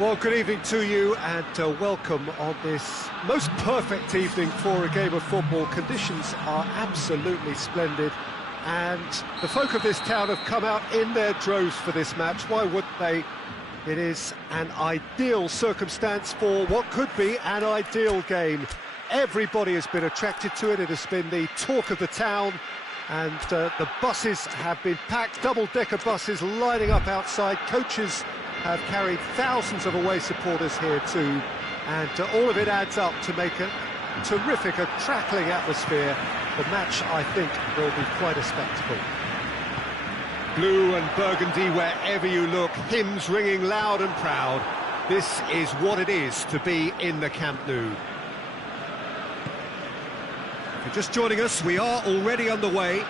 Well, good evening to you and welcome on this most perfect evening for a game of football. Conditions are absolutely splendid and the folk of this town have come out in their droves for this match. Why wouldn't they? It is an ideal circumstance for what could be an ideal game. Everybody has been attracted to it. It has been the talk of the town, and the buses have been packed, double-decker buses lining up outside. Coaches have carried thousands of away supporters here too, and all of it adds up to make a terrific, a crackling atmosphere. The match, I think, will be quite a spectacle. Blue and burgundy wherever you look, hymns ringing loud and proud. This is what it is to be in the Camp Nou. If you're just joining us, we are already underway.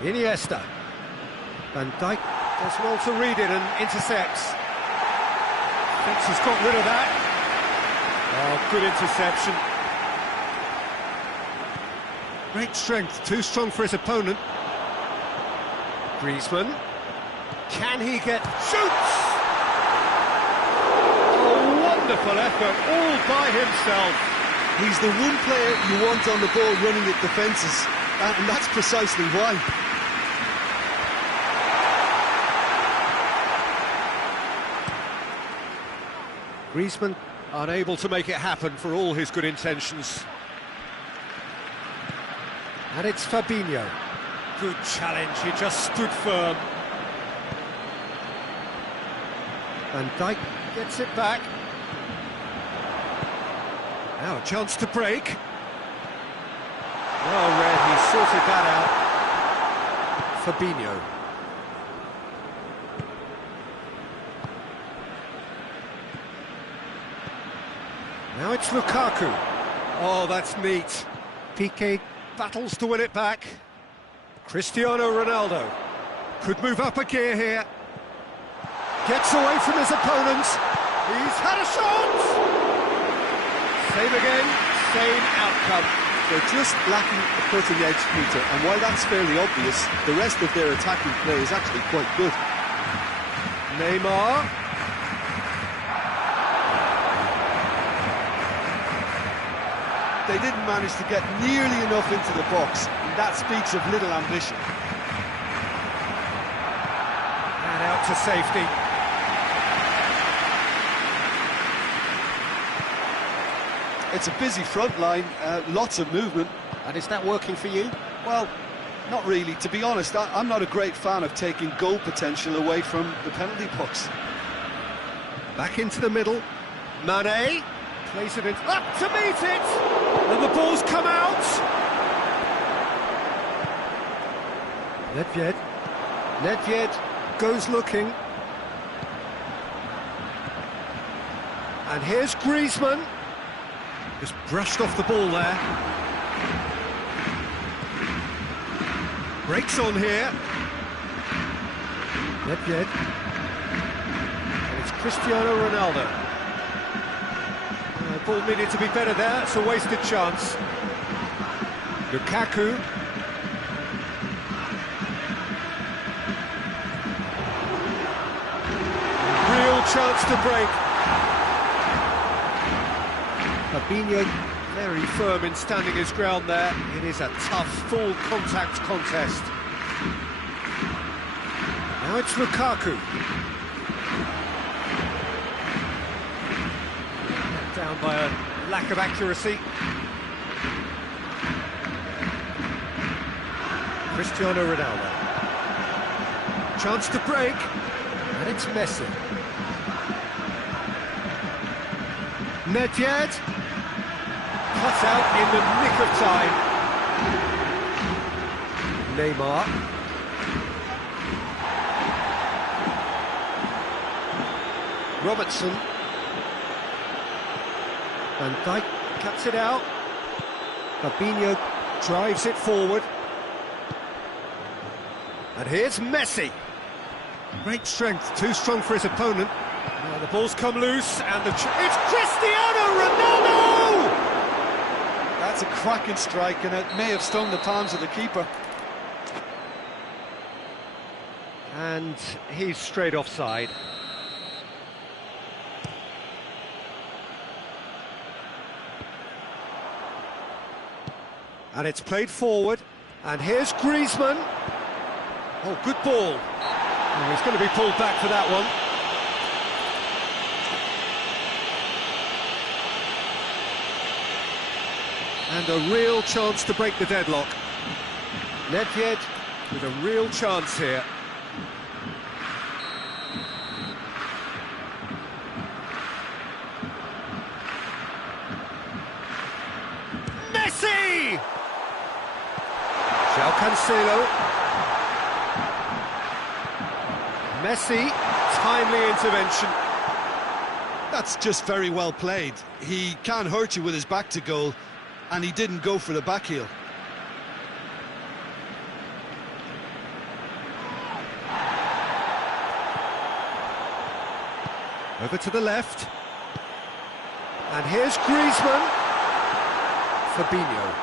Iniesta. Van Dijk does well to read it and intercepts. Thinks he's got rid of that. Oh, good interception. Great strength, too strong for his opponent. Griezmann. Can he get... Shoots! Oh, wonderful effort, all by himself. He's the one player you want on the ball running at defences, and that's precisely why. Griezmann unable to make it happen for all his good intentions. And it's Fabinho. Good challenge, he just stood firm. Van Dijk gets it back. Now a chance to break. Well read, he sorted that out. Fabinho. Now it's Lukaku. Oh, that's neat. Piqué battles to win it back. Cristiano Ronaldo could move up a gear here. Gets away from his opponent. He's had a shot! Same again, same outcome. They're just lacking a cutting edge, Peter, and while that's fairly obvious, the rest of their attacking play is actually quite good. Neymar. They didn't manage to get nearly enough into the box, and that speaks of little ambition. And out to safety. It's a busy front line, lots of movement. And is that working for you? Well, not really. To be honest, I'm not a great fan of taking goal potential away from the penalty box. Back into the middle. Mane plays it in, up to meet it! And the ball's come out! Nedved goes looking. And here's Griezmann. Just brushed off the ball there. Breaks on here. Nedved. And it's Cristiano Ronaldo. The ball needed to be better there, it's a wasted chance. Lukaku. Real chance to break. Fabinho very firm in standing his ground there. It is a tough, full contact contest. Now it's Lukaku. Down by a lack of accuracy. Cristiano Ronaldo. Chance to break. And it's Messi. Nedved. Cut out in the nick of time. Neymar. Robertson. Van Dijk cuts it out. Fabinho drives it forward. And here's Messi. Great strength, too strong for his opponent. Now the ball's come loose, and it's Cristiano Ronaldo! That's a cracking strike, and it may have stung the palms of the keeper. And he's straight offside. And it's played forward. And here's Griezmann. Oh, good ball. Oh, he's going to be pulled back for that one. And a real chance to break the deadlock. Nedved with a real chance here. Messi! João Cancelo. Messi, timely intervention. That's just very well played. He can't hurt you with his back to goal, and he didn't go for the back heel. Over to the left. And here's Griezmann. Fabinho.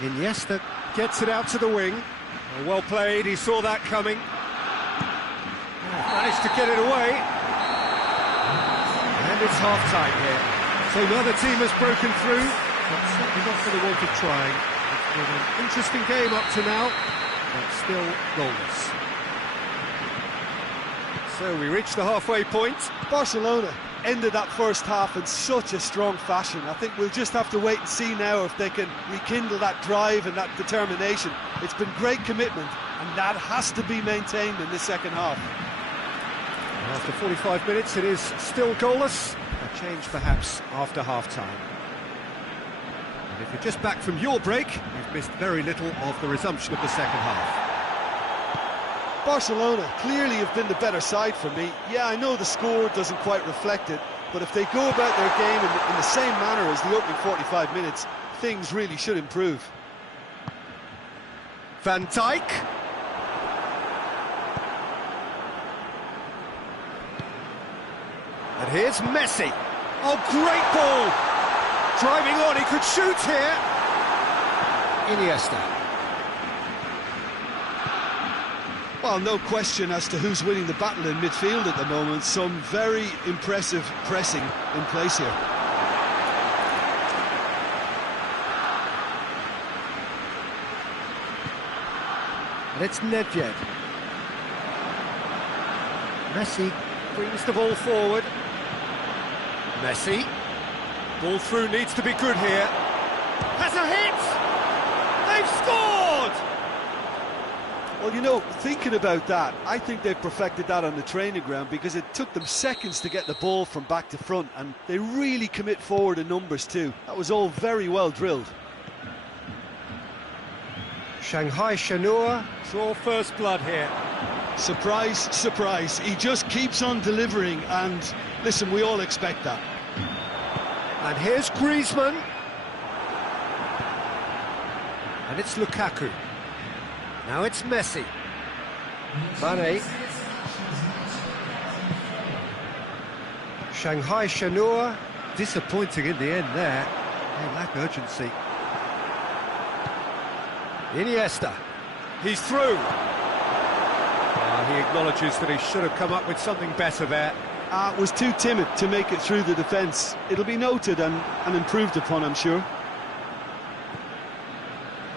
Iniesta gets it out to the wing. Oh, well played, he saw that coming. Oh, managed to get it away. And it's half-time here. So neither team has broken through, but certainly not for the want of trying. It's been an interesting game up to now, but still goalless. So we reach the halfway point. Barcelona ended that first half in such a strong fashion. I think we'll just have to wait and see now if they can rekindle that drive and that determination. It's been great commitment, and that has to be maintained in the second half. After 45 minutes, it is still goalless. A change perhaps after half-time. And if you're just back from your break, you've missed very little of the resumption of the second half. Barcelona clearly have been the better side for me. Yeah, I know the score doesn't quite reflect it, but if they go about their game in the same manner as the opening 45 minutes, things really should improve. Van Dijk. And here's Messi. Oh, great ball! Driving on, he could shoot here. Iniesta. Well, no question as to who's winning the battle in midfield at the moment. Some very impressive pressing in place here. And it's Nedved. Messi brings the ball forward. Messi. Ball through needs to be good here. Has a hit! They've scored! Well, you know, thinking about that, I think they've perfected that on the training ground because it took them seconds to get the ball from back to front, and they really commit forward in numbers too. That was all very well drilled. Shanghai Shenhua, it's all first blood here. Surprise, surprise. He just keeps on delivering, and listen, we all expect that. And here's Griezmann. And it's Lukaku. Now it's Messi. Mane. Shanghai Shenhua, disappointing in the end there. They lack urgency. Iniesta. He's through. He acknowledges that he should have come up with something better there. Was too timid to make it through the defence. It'll be noted and improved upon, I'm sure.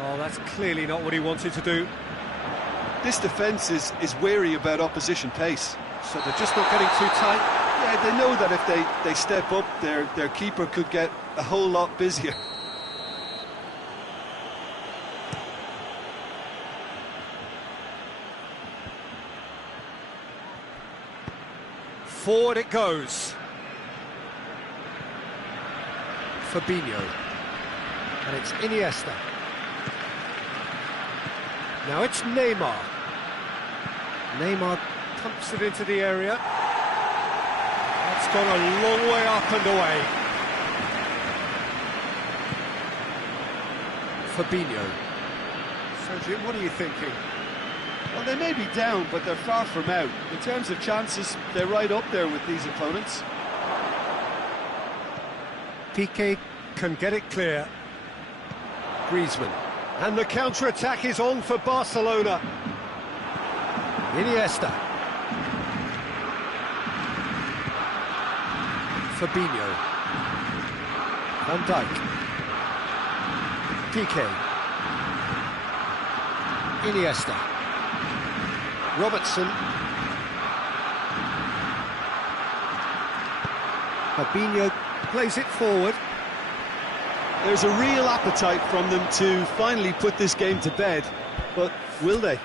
Oh, that's clearly not what he wanted to do. This defence is wary about opposition pace. So they're just not getting too tight? Yeah, they know that if they step up, their keeper could get a whole lot busier. Forward it goes. Fabinho. And it's Iniesta. Now it's Neymar. Neymar pumps it into the area. That's gone a long way up and away. Fabinho. So Jim, what are you thinking? Well, they may be down, but they're far from out. In terms of chances, they're right up there with these opponents. Piqué can get it clear. Griezmann. And the counter-attack is on for Barcelona. Iniesta. Fabinho. Van Dijk. PK. Iniesta. Robertson. Fabinho plays it forward. There's a real appetite from them to finally put this game to bed, but will they?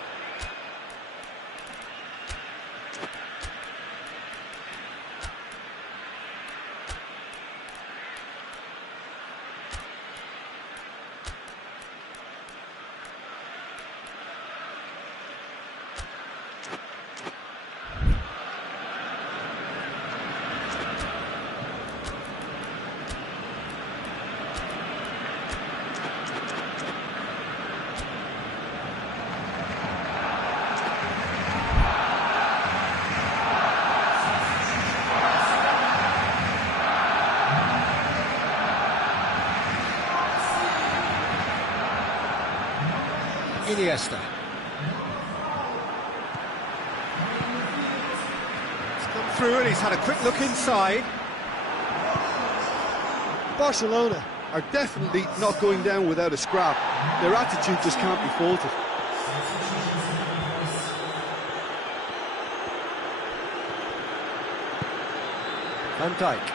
Iniesta. He's come through and he's had a quick look inside. Barcelona are definitely not going down without a scrap. Their attitude just can't be faulted. Van Dijk.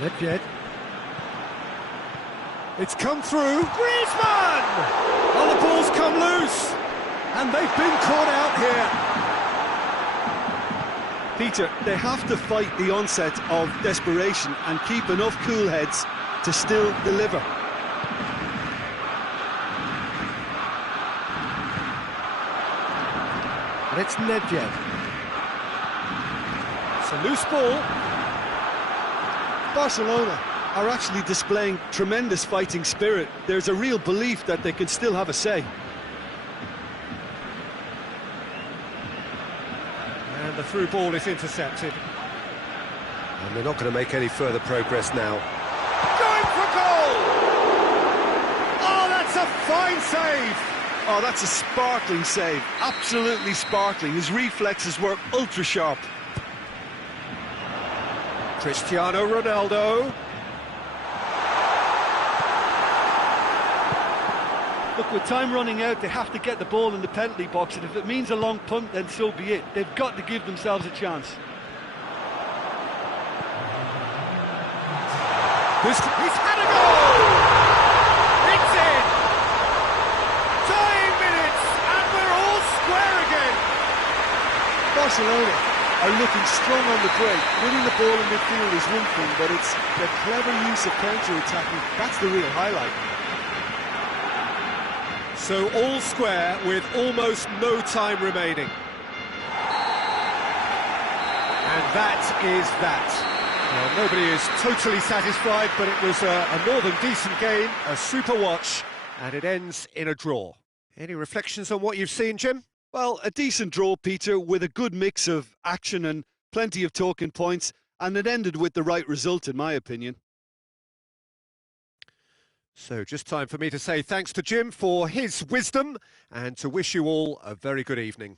Nedved. It's come through. Griezmann! Oh, the ball's come loose. And they've been caught out here. Peter, they have to fight the onset of desperation and keep enough cool heads to still deliver. And it's Nedved. It's a loose ball. Barcelona are actually displaying tremendous fighting spirit. There's a real belief that they can still have a say. And the through ball is intercepted. And they're not going to make any further progress now. Going for goal! Oh, that's a fine save! Oh, that's a sparkling save. Absolutely sparkling. His reflexes were ultra sharp. Cristiano Ronaldo. Look, with time running out, they have to get the ball in the penalty box, and if it means a long punt, then so be it. They've got to give themselves a chance. He's had a goal! It's in! Dying minutes, and we're all square again! Barcelona are looking strong on the break. Winning the ball in midfield is one thing, but it's the clever use of counter-attacking. That's the real highlight. So all square with almost no time remaining. And that is that. Well, nobody is totally satisfied, but it was a more than decent game, a super watch, and it ends in a draw. Any reflections on what you've seen, Jim? Well, a decent draw, Peter, with a good mix of action and plenty of talking points, and it ended with the right result, in my opinion. So just time for me to say thanks to Jim for his wisdom and to wish you all a very good evening.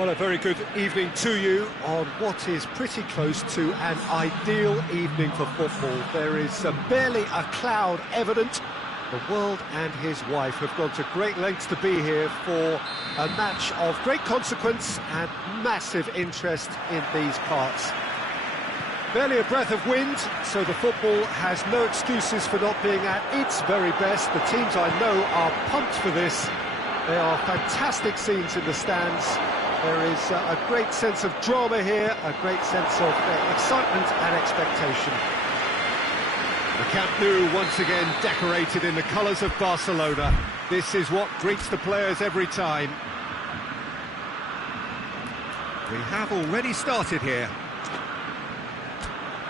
Well, a very good evening to you on what is pretty close to an ideal evening for football. There is barely a cloud evident. The world and his wife have gone to great lengths to be here for a match of great consequence and massive interest in these parts. Barely a breath of wind, so the football has no excuses for not being at its very best. The teams I know are pumped for this. There are fantastic scenes in the stands. There is a great sense of drama here, a great sense of excitement and expectation. The Camp Nou once again decorated in the colours of Barcelona. This is what greets the players every time. We have already started here.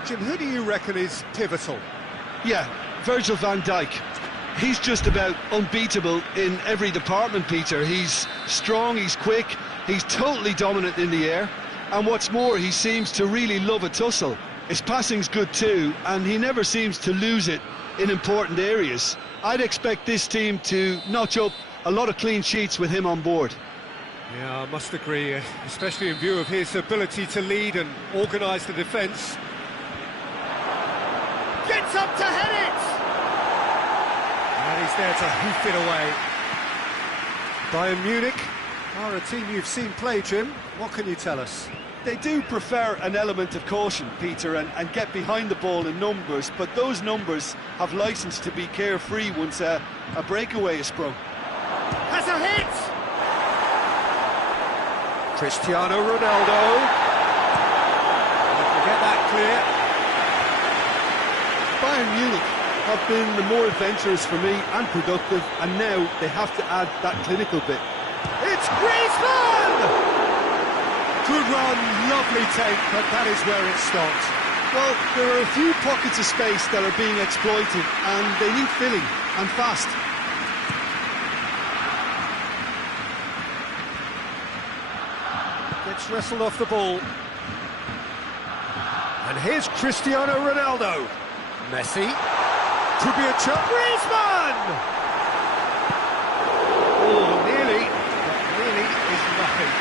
Jim, who do you reckon is pivotal? Yeah, Virgil van Dijk. He's just about unbeatable in every department, Peter. He's strong, he's quick, he's totally dominant in the air, and what's more, he seems to really love a tussle. His passing's good too, and he never seems to lose it in important areas. I'd expect this team to notch up a lot of clean sheets with him on board. Yeah, I must agree, especially in view of his ability to lead and organise the defence. Gets up to head it! And he's there to hoof it away. Bayern Munich are a team you've seen play, Jim. What can you tell us? They do prefer an element of caution, Peter, and get behind the ball in numbers, but those numbers have licence to be carefree once a breakaway is sprung. Has a hit! Cristiano Ronaldo. Get that clear. Bayern Munich have been the more adventurous for me and productive, and now they have to add that clinical bit. It's Griezmann! Good run, lovely take, but that is where it stopped. Well, there are a few pockets of space that are being exploited, and they need filling, and fast. Gets wrestled off the ball. And here's Cristiano Ronaldo. Messi. Could be a chance. Griezmann! Oh, nearly, but nearly is nothing.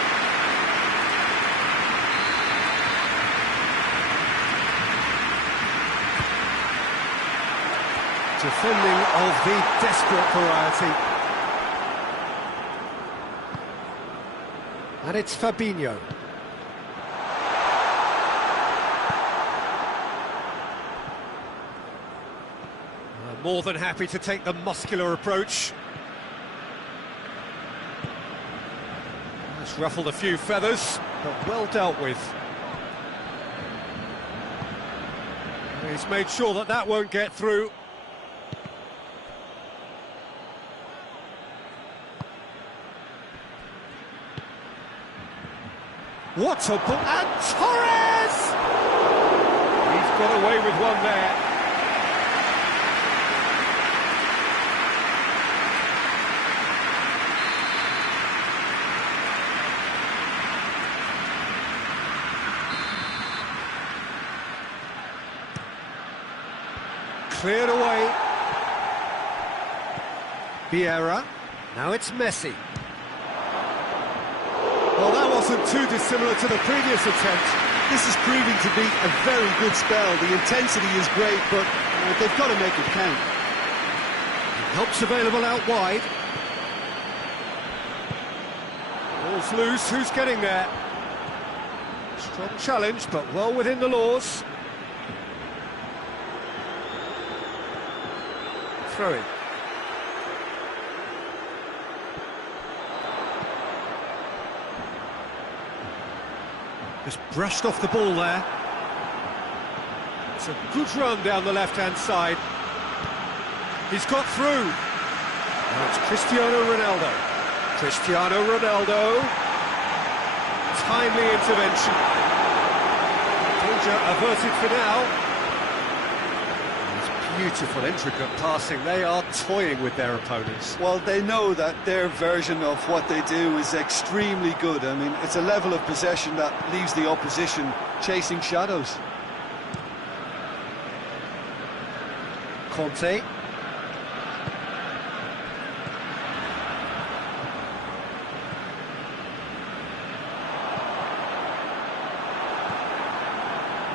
Defending of the desperate variety. And it's Fabinho. More than happy to take the muscular approach. That's ruffled a few feathers, but well dealt with. He's made sure that that won't get through. What a ball! And Torres! He's got away with one there. Cleared away. Vieira. Now it's Messi. Well, that wasn't too dissimilar to the previous attempt. This is proving to be a very good spell. The intensity is great, but they've got to make it count. Help's available out wide. Ball's loose. Who's getting there? Strong challenge, but well within the laws. Throw in. Just brushed off the ball there. It's a good run down the left-hand side. He's got through. Now it's Cristiano Ronaldo. Cristiano Ronaldo. Timely intervention. Danger averted for now. Beautiful, intricate passing. They are toying with their opponents. Well, they know that their version of what they do is extremely good. I mean, it's a level of possession that leaves the opposition chasing shadows. Conte.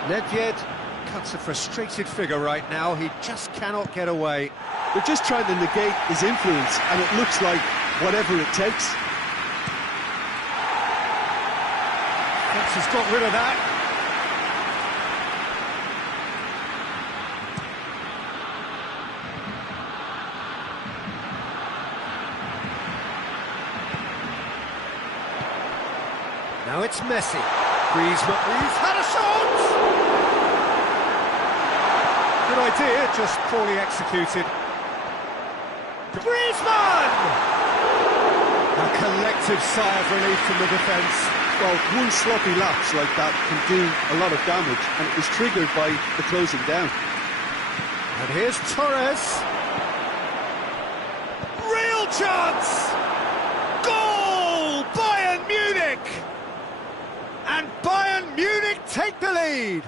Nedved cuts a frustrated figure right now. He just cannot get away. They're just trying to negate his influence, and it looks like whatever it takes. Has got rid of that. Now it's Messi. Griezmann, he's had a shot! Good idea, just poorly executed. Griezmann! A collective sigh of relief from the defence. Well, one sloppy lapse like that can do a lot of damage, and it was triggered by the closing down. And here's Torres. Real chance! Goal! Bayern Munich! And Bayern Munich take the lead!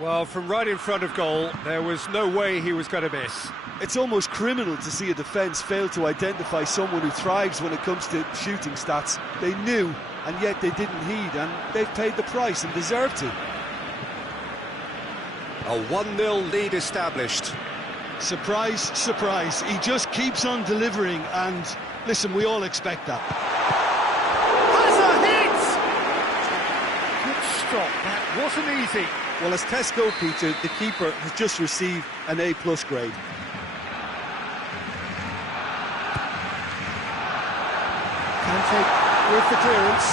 Well, from right in front of goal, there was no way he was going to miss. It's almost criminal to see a defence fail to identify someone who thrives when it comes to shooting stats. They knew, and yet they didn't heed, and they've paid the price and deserve to. A 1-0 lead established. Surprise, surprise. He just keeps on delivering, and listen, we all expect that. Has a hit! Good stop, that wasn't easy. Well, as tests go, Peter, the keeper has just received an A+ grade. Kante with the clearance.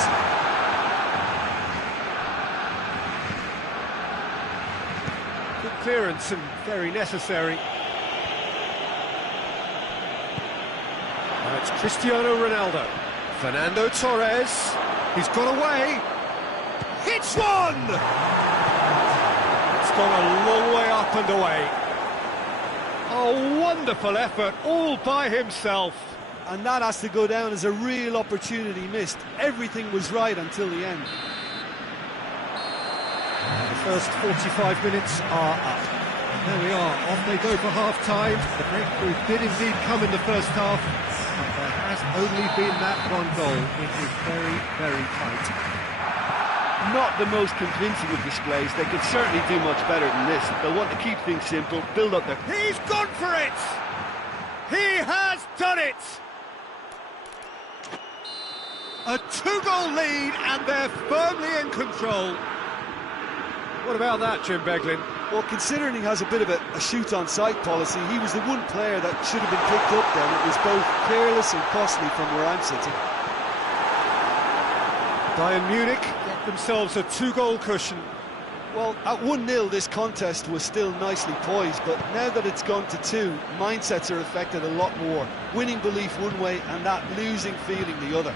Good clearance and very necessary. Now it's Cristiano Ronaldo. Fernando Torres. He's got away. Hits one! It's gone a long way up and away. A wonderful effort all by himself. And that has to go down as a real opportunity missed. Everything was right until the end. The first 45 minutes are up. There we are, off they go for half-time. The breakthrough did indeed come in the first half, but there has only been that one goal. It is very, very tight. Not the most convincing of displays. They could certainly do much better than this. They'll want to keep things simple, build up their... He's gone for it! He has done it! A 2-goal lead, and they're firmly in control. What about that, Jim Beglin? Well, considering he has a bit of a shoot-on-sight policy, he was the one player that should have been picked up then. It was both careless and costly from where I'm sitting. Bayern Munich get themselves a 2-goal cushion. Well, at 1-0, this contest was still nicely poised, but now that it's gone to 2, mindsets are affected a lot more. Winning belief one way and that losing feeling the other.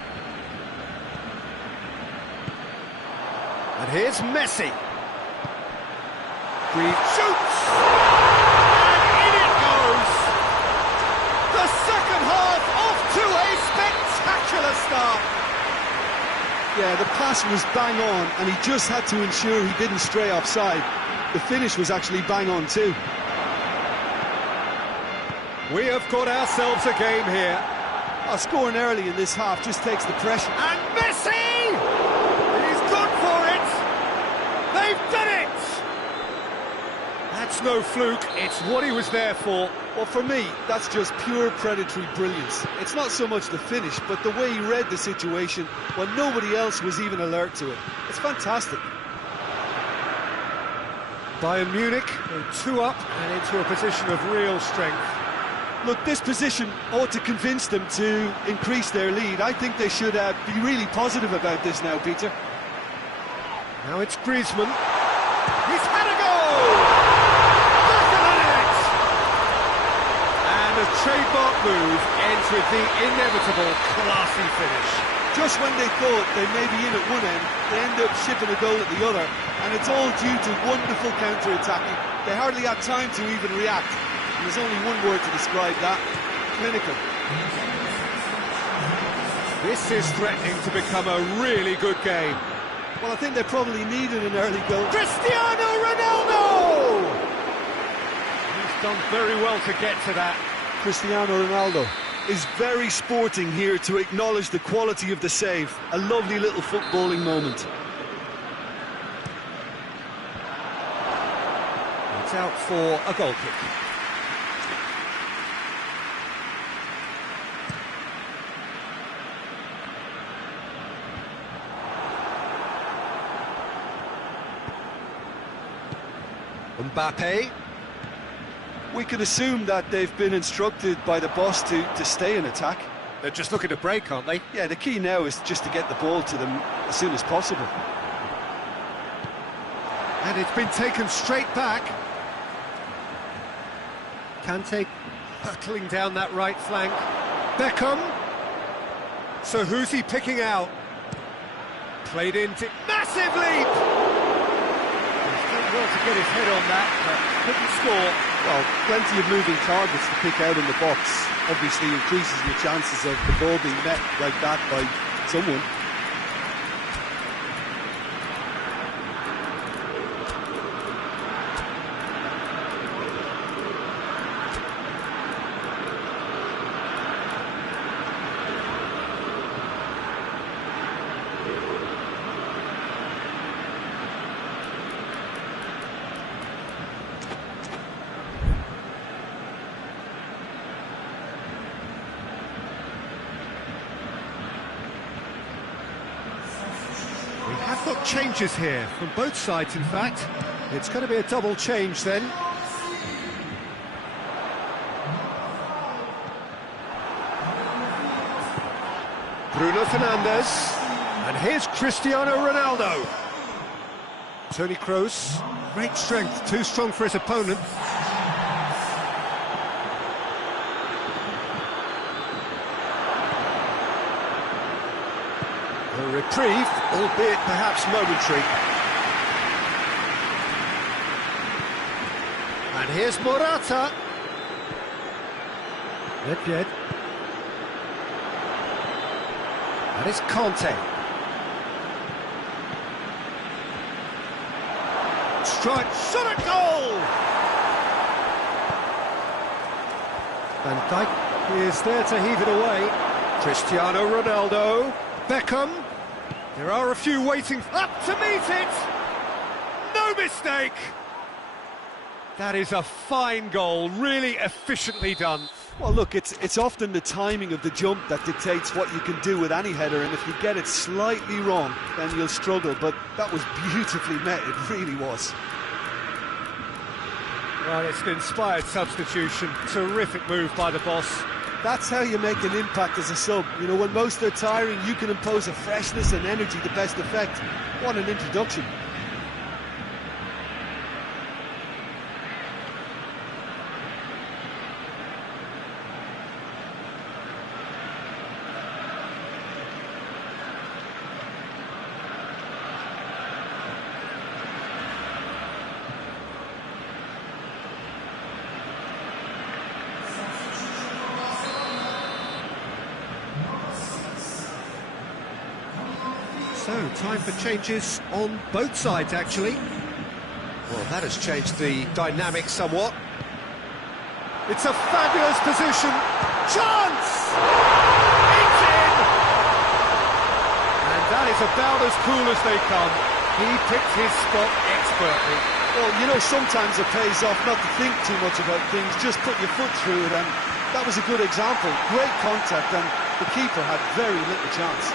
And here's Messi. Shoots! And in it goes! The second half off to a spectacular start! Yeah, the pass was bang on, and he just had to ensure he didn't stray offside. The finish was actually bang on too. We have got ourselves a game here. Scoring early in this half just takes the pressure. And Messi! He's gone for it! They've done it! That's no fluke, it's what he was there for. Well, for me, that's just pure predatory brilliance. It's not so much the finish, but the way he read the situation when nobody else was even alert to it. It's fantastic. Bayern Munich go 2 up and into a position of real strength. Look, this position ought to convince them to increase their lead. I think they should be really positive about this now, Peter. Now it's Griezmann. He's had a goal! A trademark move ends with the inevitable classy finish. Just when they thought they may be in at one end, they end up shipping a goal at the other, and it's all due to wonderful counter-attacking. They hardly had time to even react, and there's only one word to describe that: clinical. This is threatening to become a really good game. Well, I think they probably needed an early goal. Cristiano Ronaldo! He's done very well to get to that. Cristiano Ronaldo is very sporting here to acknowledge the quality of the save. A lovely little footballing moment. It's out for a goal kick. Mbappe. We can assume that they've been instructed by the boss to stay in attack. They're just looking to break, aren't they? Yeah, the key now is just to get the ball to them as soon as possible. And it's been taken straight back. Kante hurtling down that right flank. Beckham. So who's he picking out? Played into... Massive leap! He's done well to get his head on that, but couldn't score. Well, plenty of moving targets to pick out in the box. Obviously increases your chances of the ball being met like that by someone. We have got changes here, from both sides in fact. It's going to be a double change then. Bruno Fernandes. And here's Cristiano Ronaldo. Toni Kroos. Great strength, too strong for his opponent. A reprieve, albeit perhaps momentary. And here's Morata. Nedved. That is Conte. Strike, shot at goal! Van Dijk is there to heave it away. Cristiano Ronaldo. Beckham. There are a few waiting up to meet it. No mistake. That is a fine goal, really efficiently done. Well, look, it's often the timing of the jump that dictates what you can do with any header, and if you get it slightly wrong, then you'll struggle, but that was beautifully met, it really was. Well, it's an inspired substitution, terrific move by the boss. That's how you make an impact as a sub. You know, when most are tiring, you can impose a freshness and energy to best effect. What an introduction. So, time for changes on both sides, actually. Well, that has changed the dynamic somewhat. It's a fabulous position. Chance! It's in! And that is about as cool as they come. He picked his spot expertly. Well, you know, sometimes it pays off not to think too much about things, just put your foot through it, and that was a good example. Great contact, and the keeper had very little chance.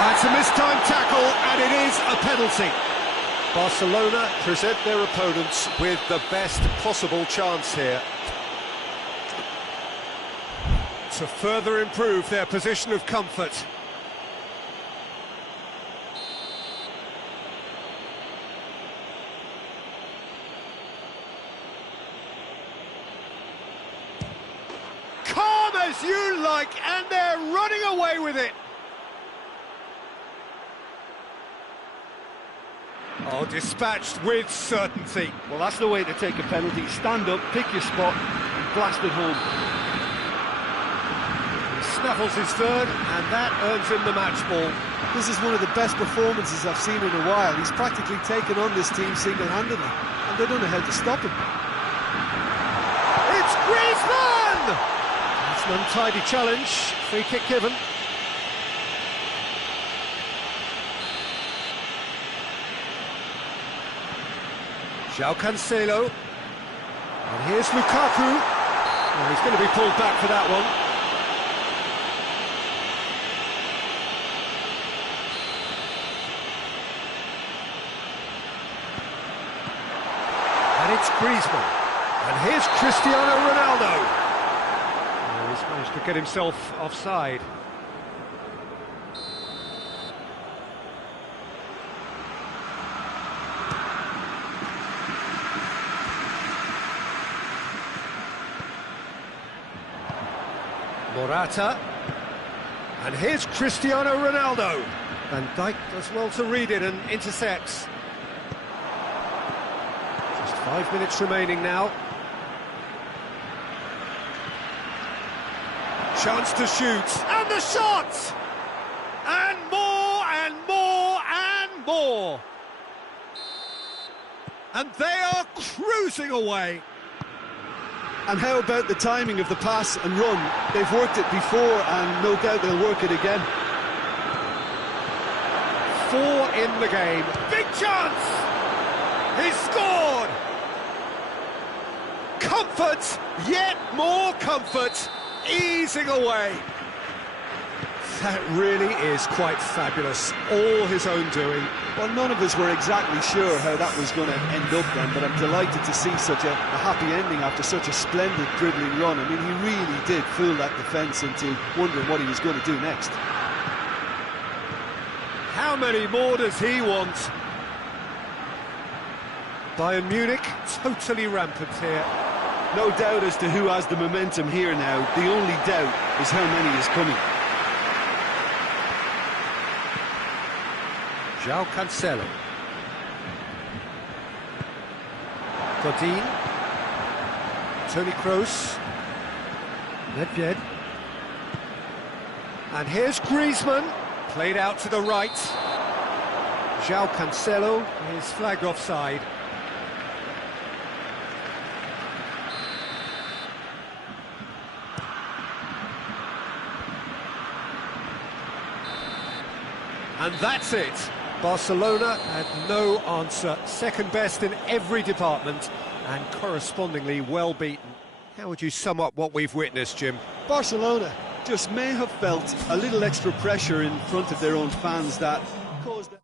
That's a mistimed tackle, and it is a penalty. Barcelona present their opponents with the best possible chance here to further improve their position of comfort. Calm as you like, and they're running away with it. Oh, dispatched with certainty. Well, that's the way to take a penalty. Stand up, pick your spot, and blast it home. He snaffles his third, and that earns him the match ball. This is one of the best performances I've seen in a while. He's practically taken on this team single-handedly, and they don't know how to stop him. It's Griezmann! It's an untidy challenge. Free kick given. João Cancelo. And here's Lukaku. Well, he's going to be pulled back for that one. And it's Griezmann. And here's Cristiano Ronaldo. Oh, he's managed to get himself offside. Morata. And here's Cristiano Ronaldo. Van Dijk does well to read it and intercepts. Just 5 minutes remaining now. Chance to shoot. And the shot! And more and more and more. And they are cruising away. And how about the timing of the pass and run? They've worked it before and no doubt they'll work it again. 4 in the game. Big chance! He's scored! Comfort, yet more comfort, easing away. That really is quite fabulous, all his own doing. Well, none of us were exactly sure how that was going to end up then, but I'm delighted to see such a happy ending after such a splendid dribbling run. I mean, he really did fool that defence into wondering what he was going to do next. How many more does he want? Bayern Munich, totally rampant here. No doubt as to who has the momentum here now. The only doubt is how many is coming. João Cancelo. Godin. Toni Kroos. Nedved. And here's Griezmann. Played out to the right. João Cancelo is flagged offside. And that's it. Barcelona had no answer. Second best in every department and correspondingly well beaten. How would you sum up what we've witnessed, Jim? Barcelona just may have felt a little extra pressure in front of their own fans that caused them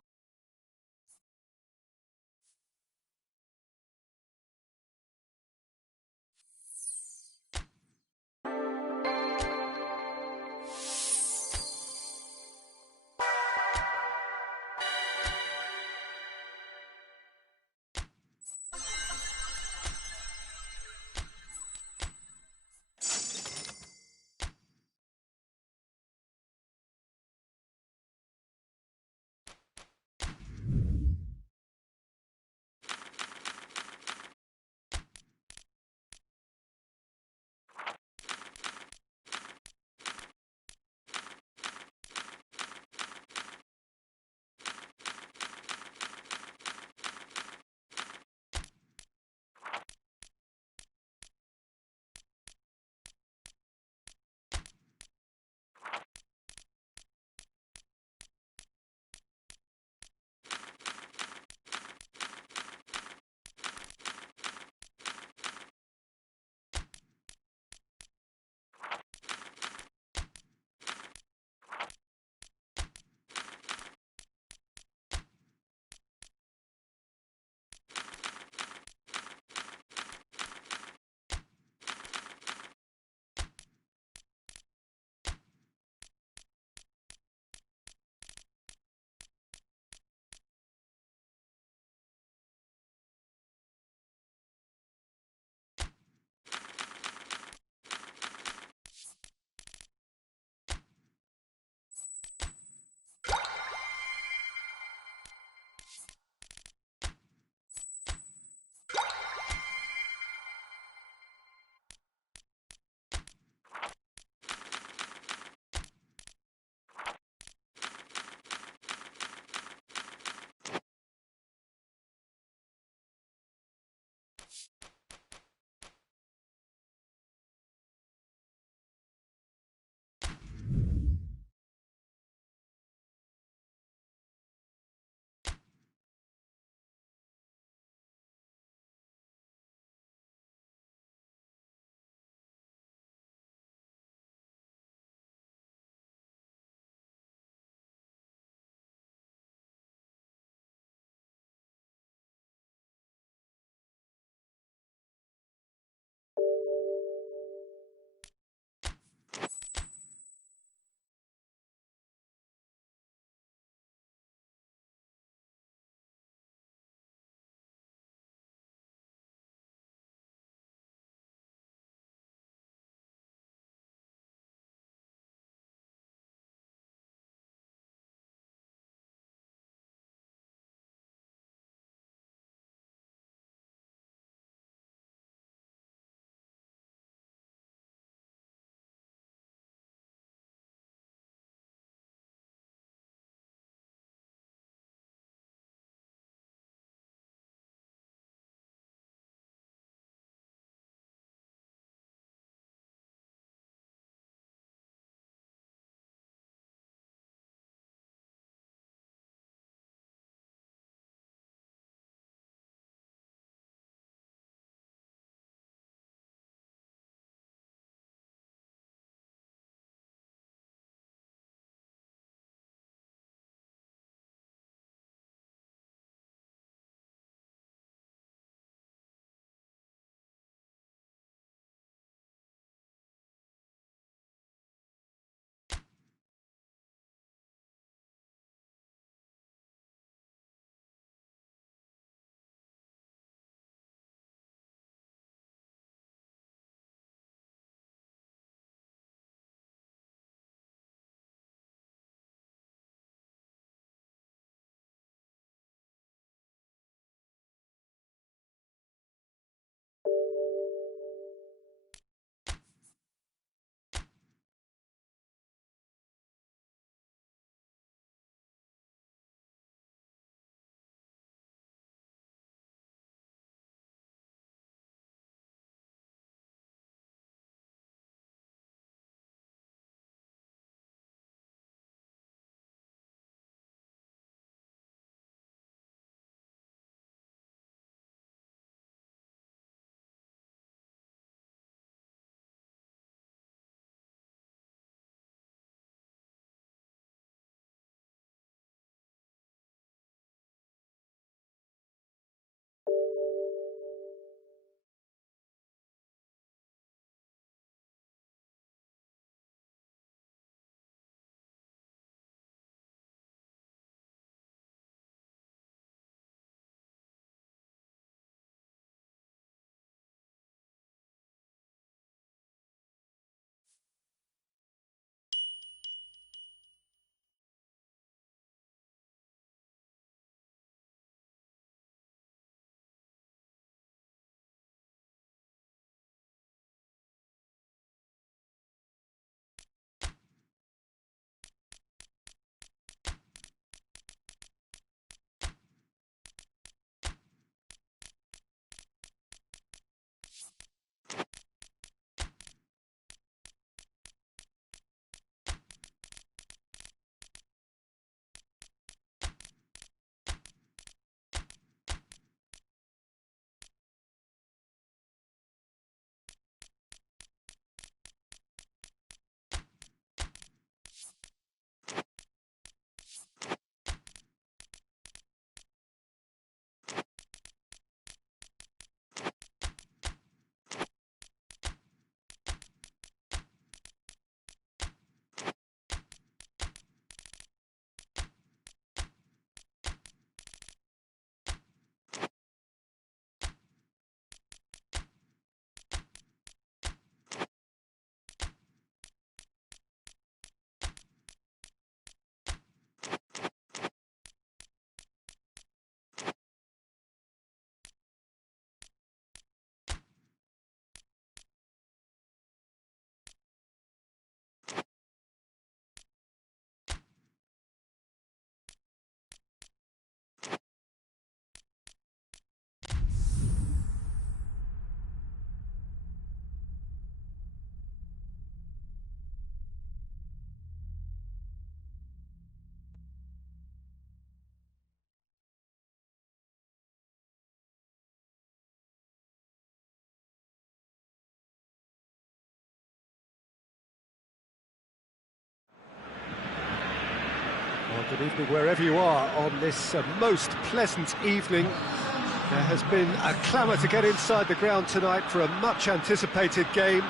Good evening wherever you are on this most pleasant evening. There has been a clamour to get inside the ground tonight for a much-anticipated game.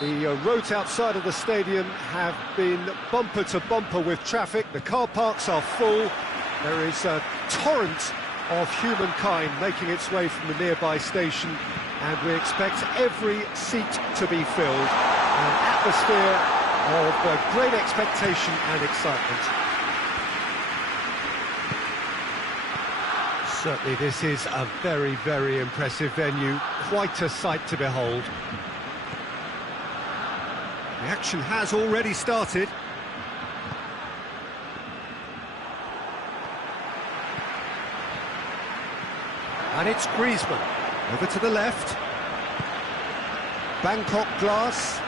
The roads outside of the stadium have been bumper to bumper with traffic. The car parks are full. There is a torrent of humankind making its way from the nearby station, and we expect every seat to be filled. An atmosphere of great expectation and excitement. Certainly this is a very, very impressive venue, quite a sight to behold. The action has already started. And it's Griezmann, over to the left. Bangkok glass.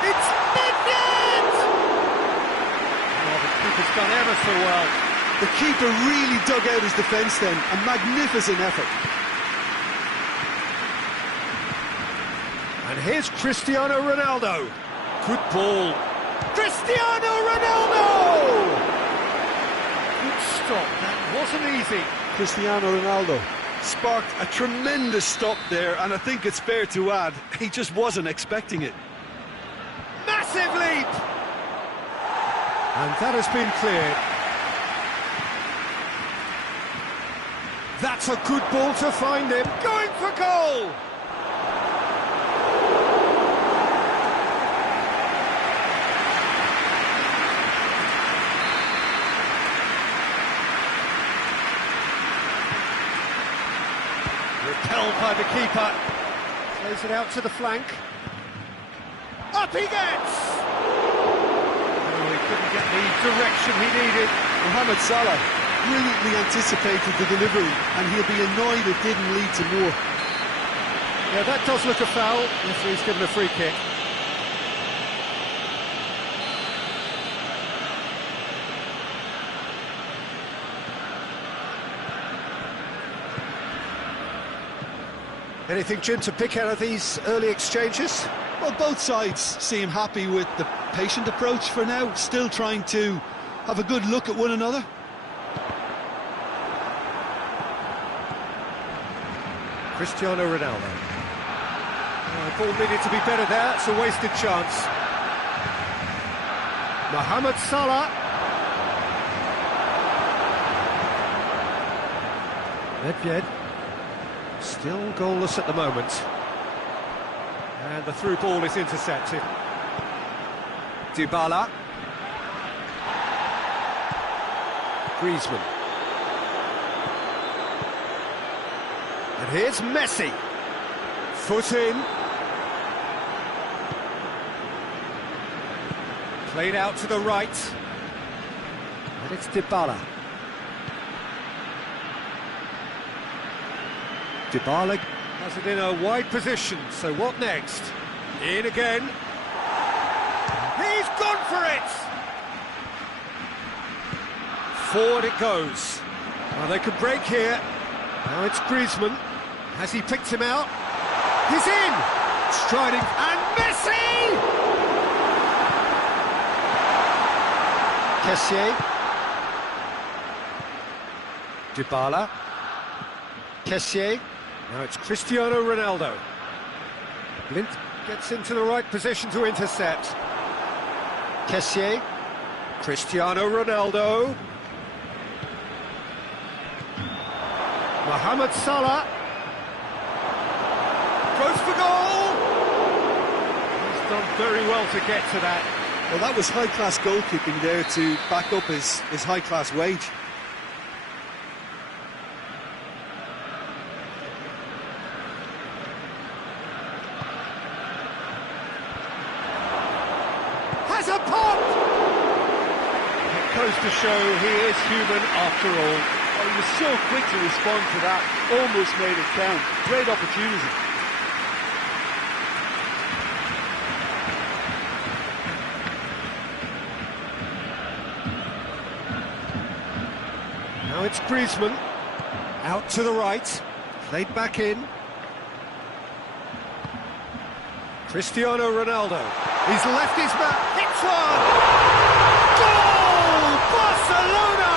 It's Milan! Oh, the keeper's done ever so well. The keeper really dug out his defence then, a magnificent effort. And here's Cristiano Ronaldo. Good ball. Cristiano Ronaldo! Good stop, that wasn't easy. Cristiano Ronaldo sparked a tremendous stop there, and I think it's fair to add, he just wasn't expecting it. Massive leap! And that has been cleared. That's a good ball to find him. Going for goal! Repelled by the keeper. Plays it out to the flank. Up he gets! Oh, he couldn't get the direction he needed. Mohamed Salah brilliantly anticipated the delivery, and he'll be annoyed it didn't lead to more. Yeah, that does look a foul. Referee's given a free kick. Anything, Jim, to pick out of these early exchanges? Well, both sides seem happy with the patient approach for now, still trying to have a good look at one another. Cristiano Ronaldo. The ball needed to be better there, it's a wasted chance. Mohamed Salah. Nedved. Still goalless at the moment. And the through ball is intercepted. Dybala. Griezmann. And here's Messi. Foot in. Played out to the right. And it's Dybala. Dybala has it in a wide position, so what next? In again. He's gone for it! Forward it goes. Well, they could break here. Now it's Griezmann. Has he picked him out? He's in! Striding, and Messi! Kessié. Dybala. Kessié. Now it's Cristiano Ronaldo. Blind gets into the right position to intercept. Kessié. Cristiano Ronaldo. Mohamed Salah. Goes for goal! He's done very well to get to that. Well, that was high-class goalkeeping there to back up his high-class wage. Has a pop! It goes to show he is human after all. Oh, he was so quick to respond to that, almost made it count. Great opportunity. Now it's Griezmann, out to the right, played back in. Cristiano Ronaldo, he's left his man, hits one! Goal! Barcelona!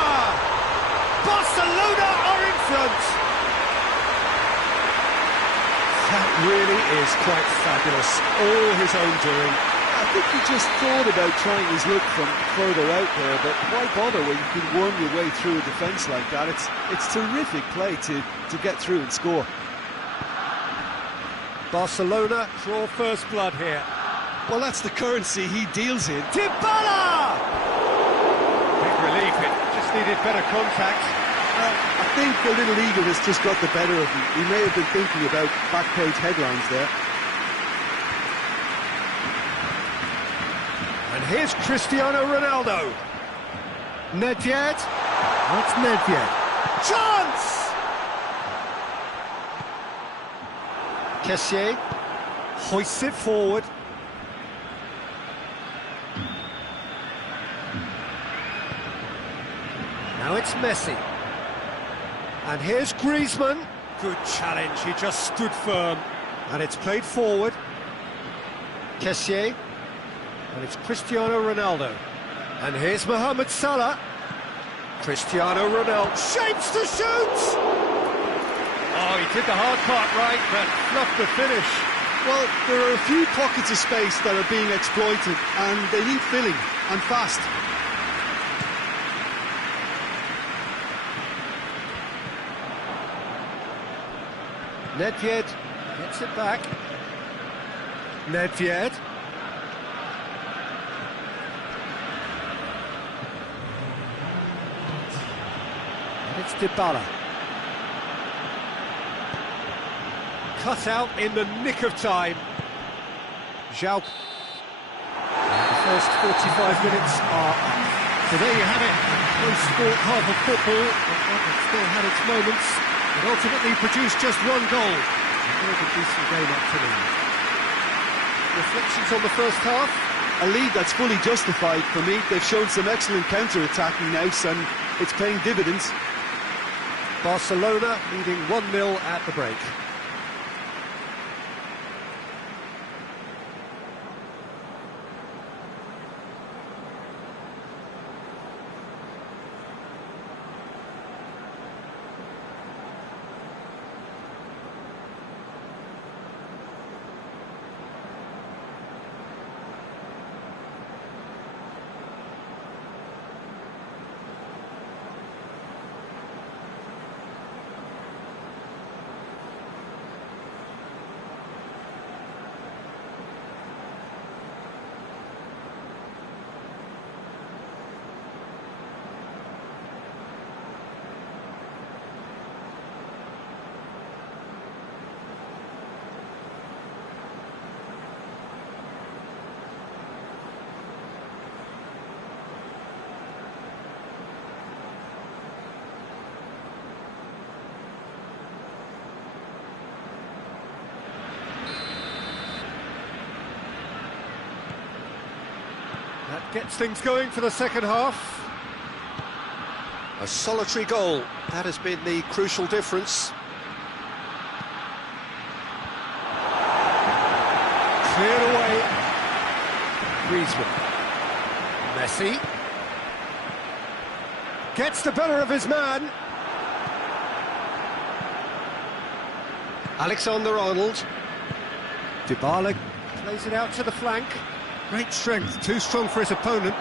really is quite fabulous. All his own doing. I think he just thought about trying his luck from further out there, but why bother when you can worm your way through a defence like that? It's terrific play to get through and score. Barcelona draw first blood here. Well, that's the currency he deals in. Dybala! Big relief, it just needed better contact. I think the little eagerness just got the better of him. He may have been thinking about back-page headlines there. And here's Cristiano Ronaldo. Nedved. That's Nedved. Chance! Kessié hoists it forward. Now it's Messi. And here's Griezmann. Good challenge, he just stood firm. And it's played forward. Kessié. And it's Cristiano Ronaldo. And here's Mohamed Salah. Cristiano Ronaldo shapes to shoot! Oh, he did the hard part right, but fluffed the finish. Well, there are a few pockets of space that are being exploited, and they need filling, and fast. Nedved gets it back. Nedved. And it's Dybala. Cut out in the nick of time. João. The first 45 minutes are up. So there you have it. No sport, half of football, but one that still had its moments. It ultimately produced just one goal. A very decent game up to now. Reflections on the first half? A lead that's fully justified for me. They've shown some excellent counter-attacking nous, and it's paying dividends. Barcelona leading 1-0 at the break. That gets things going for the second half. A solitary goal, that has been the crucial difference. Cleared away. Griezmann. Messi. Gets the better of his man. Alexander-Arnold. Dybala plays it out to the flank. Great strength, too strong for his opponent.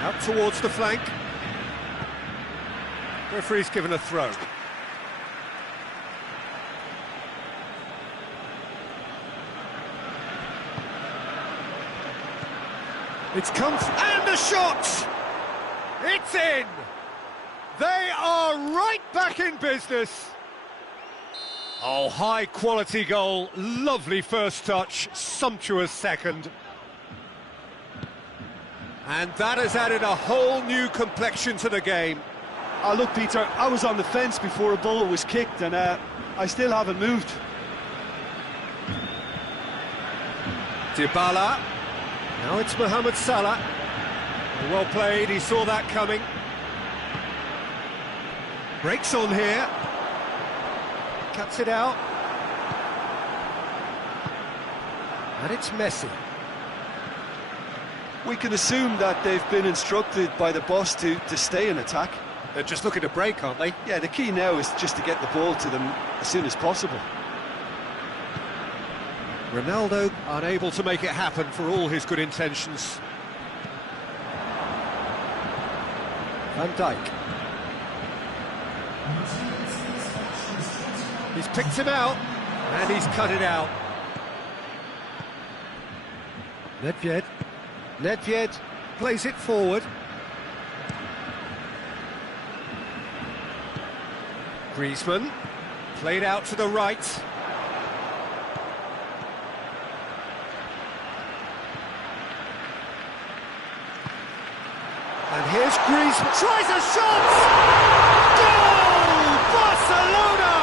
Out towards the flank. Referee's given a throw. It's come, and the shot! It's in! They are right back in business! Oh, high-quality goal, lovely first touch, sumptuous second. And that has added a whole new complexion to the game. Oh, look, Peter, I was on the fence before a ball was kicked, and I still haven't moved. Dybala. Now it's Mohamed Salah. Well played, he saw that coming. Breaks on here. Cuts it out. And it's Messi. We can assume that they've been instructed by the boss to stay in attack. They're just looking to break, aren't they? Yeah, the key now is just to get the ball to them as soon as possible. Ronaldo unable to make it happen for all his good intentions. Van Dijk. He's picked him out, and he's cut it out. Nedved plays it forward. Griezmann played out to the right. And here's Griezmann, tries a shot! Goal! Barcelona!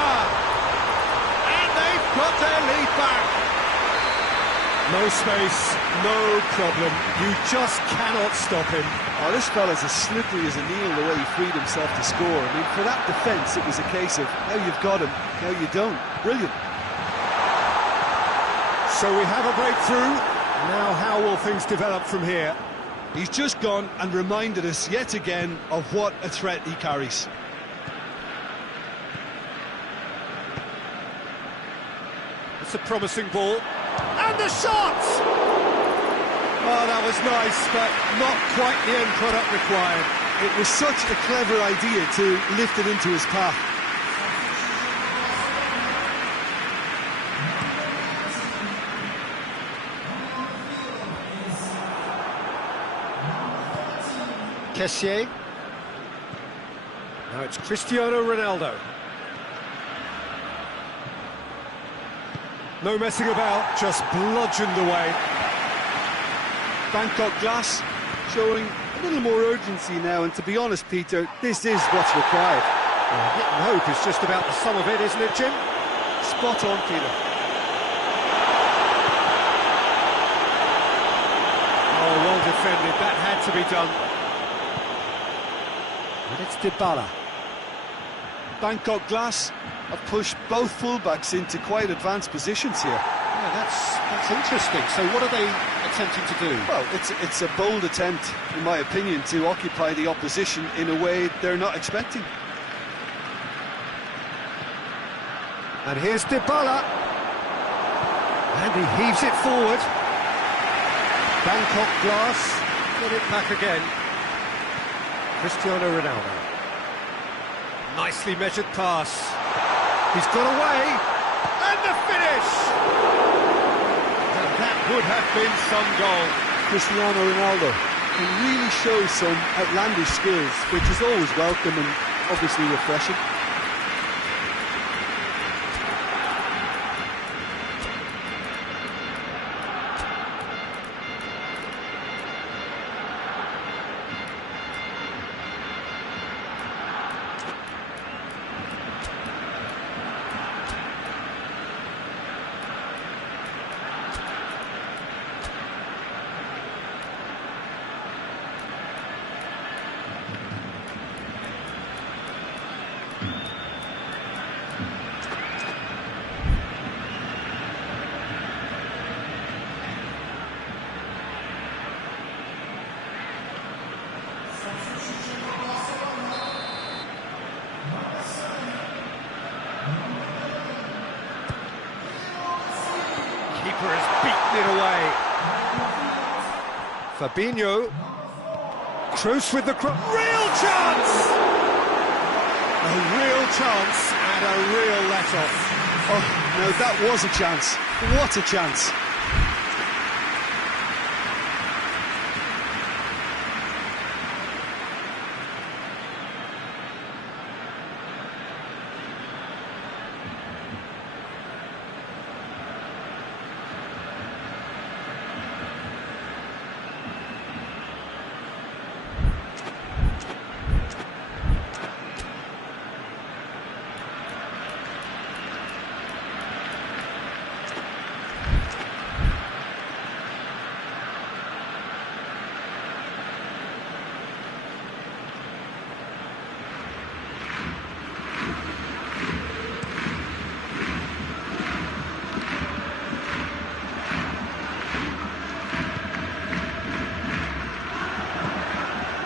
And they've got their lead back. No space, no problem. You just cannot stop him. Oh, this fella's as slippery as a needle the way he freed himself to score. I mean, for that defence, it was a case of, now you've got him, now you don't. Brilliant. So we have a breakthrough. Now how will things develop from here? He's just gone and reminded us yet again of what a threat he carries. It's a promising ball. And the shot! Oh, that was nice, but not quite the end product required. It was such a clever idea to lift it into his path. Kessié. Now it's Cristiano Ronaldo. No messing about, just bludgeoned away. Bangkok Glass showing a little more urgency now, and to be honest, Peter, this is what's required. Hit and hope is just about the sum of it, isn't it, Jim? Spot on, Peter. Oh, well defended, that had to be done. And it's Dybala. Bangkok Glass have pushed both fullbacks into quite advanced positions here. Yeah, that's interesting. So what are they attempting to do? Well, it's a bold attempt, in my opinion, to occupy the opposition in a way they're not expecting. And here's Dybala. And he heaves it forward. Bangkok Glass get it back again. Cristiano Ronaldo. Nicely measured pass. He's got away. And the finish! And that would have been some goal. Cristiano Ronaldo can really show some outlandish skills, which is always welcome and obviously refreshing. Keeper has beaten it away. Fabinho. Kroos with the cross. Real chance! A real chance and a real let-off. Oh, no, that was a chance. What a chance.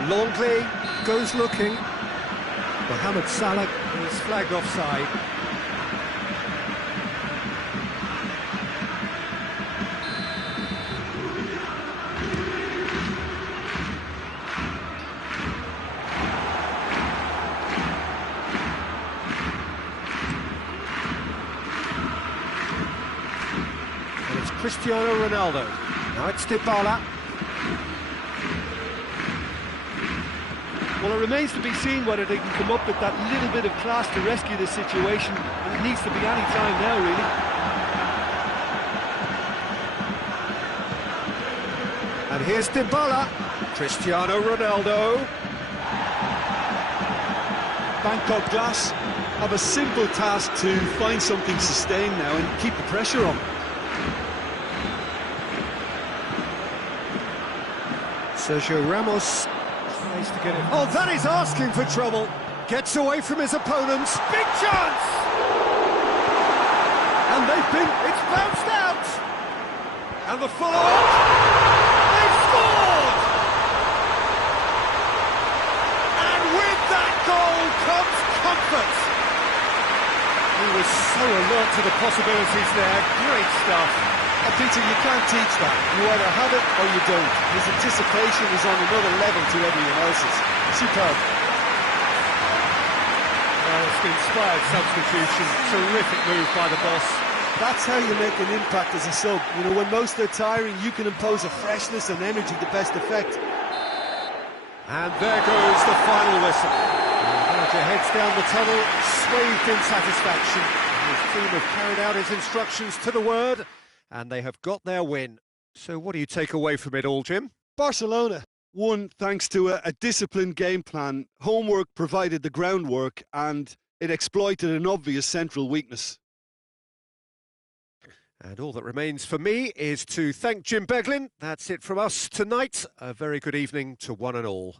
Longley goes looking. Mohamed Salah is flagged offside. And it's Cristiano Ronaldo. Now it's Dybala. Well, it remains to be seen whether they can come up with that little bit of class to rescue this situation, and it needs to be any time now, really. And here's Dybala. Cristiano Ronaldo. Bangkok Glass have a simple task to find something sustained now and keep the pressure on. Sergio Ramos tries to get it. Oh, that is asking for trouble. Gets away from his opponents. Big chance! And it's bounced out. And the follow-up. They've scored! And with that goal comes comfort. He was so alert to the possibilities there. Great stuff. Peter, you can't teach that. You either have it or you don't. His anticipation is on another level to everyone else's. Superb. Well, it's an inspired substitution. Terrific move by the boss. That's how you make an impact as a sub. You know, when most are tiring, you can impose a freshness and energy to best effect. And there goes the final whistle. The manager heads down the tunnel, swathed in satisfaction. His team have carried out his instructions to the word, and they have got their win. So what do you take away from it all, Jim? Barcelona won thanks to a disciplined game plan. Homework provided the groundwork, and it exploited an obvious central weakness. And all that remains for me is to thank Jim Beglin. That's it from us tonight. A very good evening to one and all.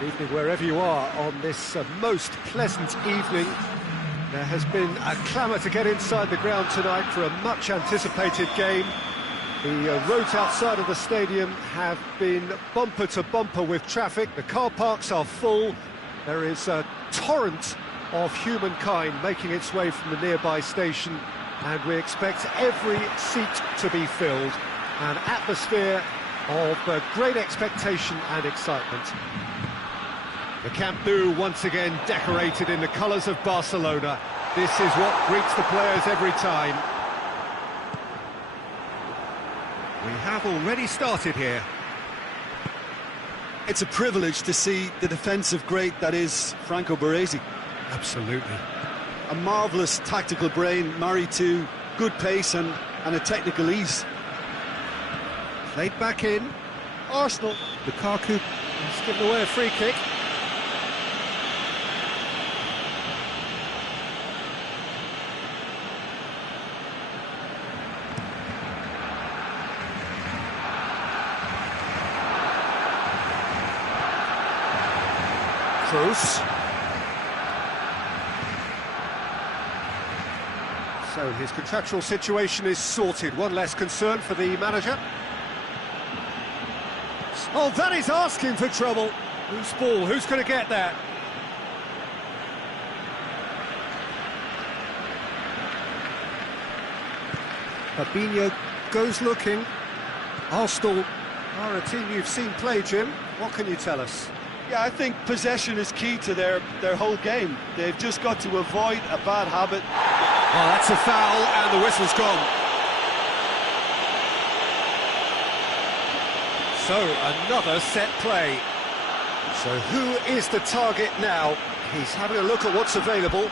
Good evening wherever you are on this most pleasant evening. There has been a clamour to get inside the ground tonight for a much-anticipated game. The roads outside of the stadium have been bumper to bumper with traffic. The car parks are full. There is a torrent of humankind making its way from the nearby station, and we expect every seat to be filled. An atmosphere of great expectation and excitement. The Camp Nou once again decorated in the colours of Barcelona. This is what greets the players every time. We have already started here. It's a privilege to see the defensive great that is Franco Baresi. Absolutely. A marvellous tactical brain married to good pace and a technical ease. Played back in. Arsenal. Lukaku has given away a free kick. Kroos. So his contractual situation is sorted. One less concern for the manager. Oh, that is asking for trouble. Whose ball? Who's going to get that? Fabinho goes looking. Arsenal are a team you've seen play, Jim. What can you tell us? Yeah, I think possession is key to their whole game. They've just got to avoid a bad habit. Oh, that's a foul, and the whistle's gone. So, another set play. So, who is the target now? He's having a look at what's available.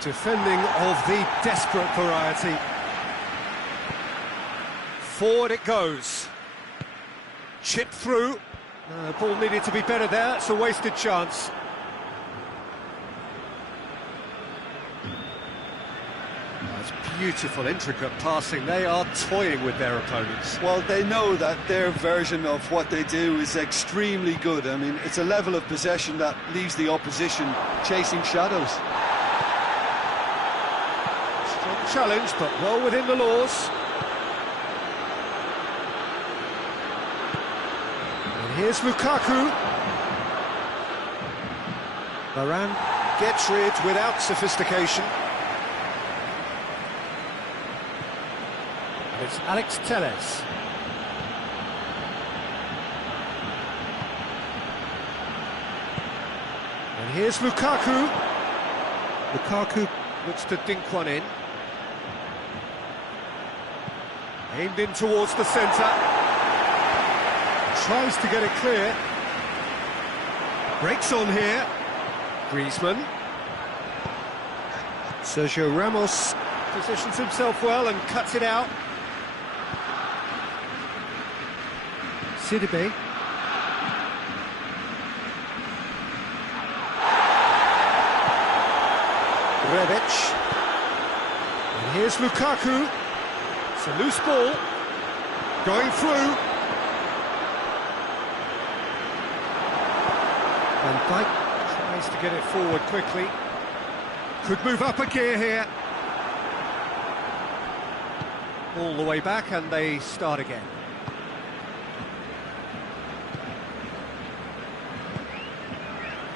Defending of the desperate variety. Forward it goes. Chipped through. Ball needed to be better there. It's a wasted chance. That's beautiful, intricate passing. They are toying with their opponents. Well, they know that their version of what they do is extremely good. I mean, it's a level of possession that leaves the opposition chasing shadows. Strong challenge, but well within the laws. Here's Lukaku. Varane gets rid without sophistication. It's Alex Telles. And here's Lukaku. Lukaku looks to dink one in. Aimed in towards the centre. Tries to get it clear. Breaks on here. Griezmann. Sergio Ramos positions himself well and cuts it out. Sidibe. Rebic. And here's Lukaku. It's a loose ball. Going through. Van Dijk tries to get it forward quickly. Could move up a gear here. All the way back and they start again.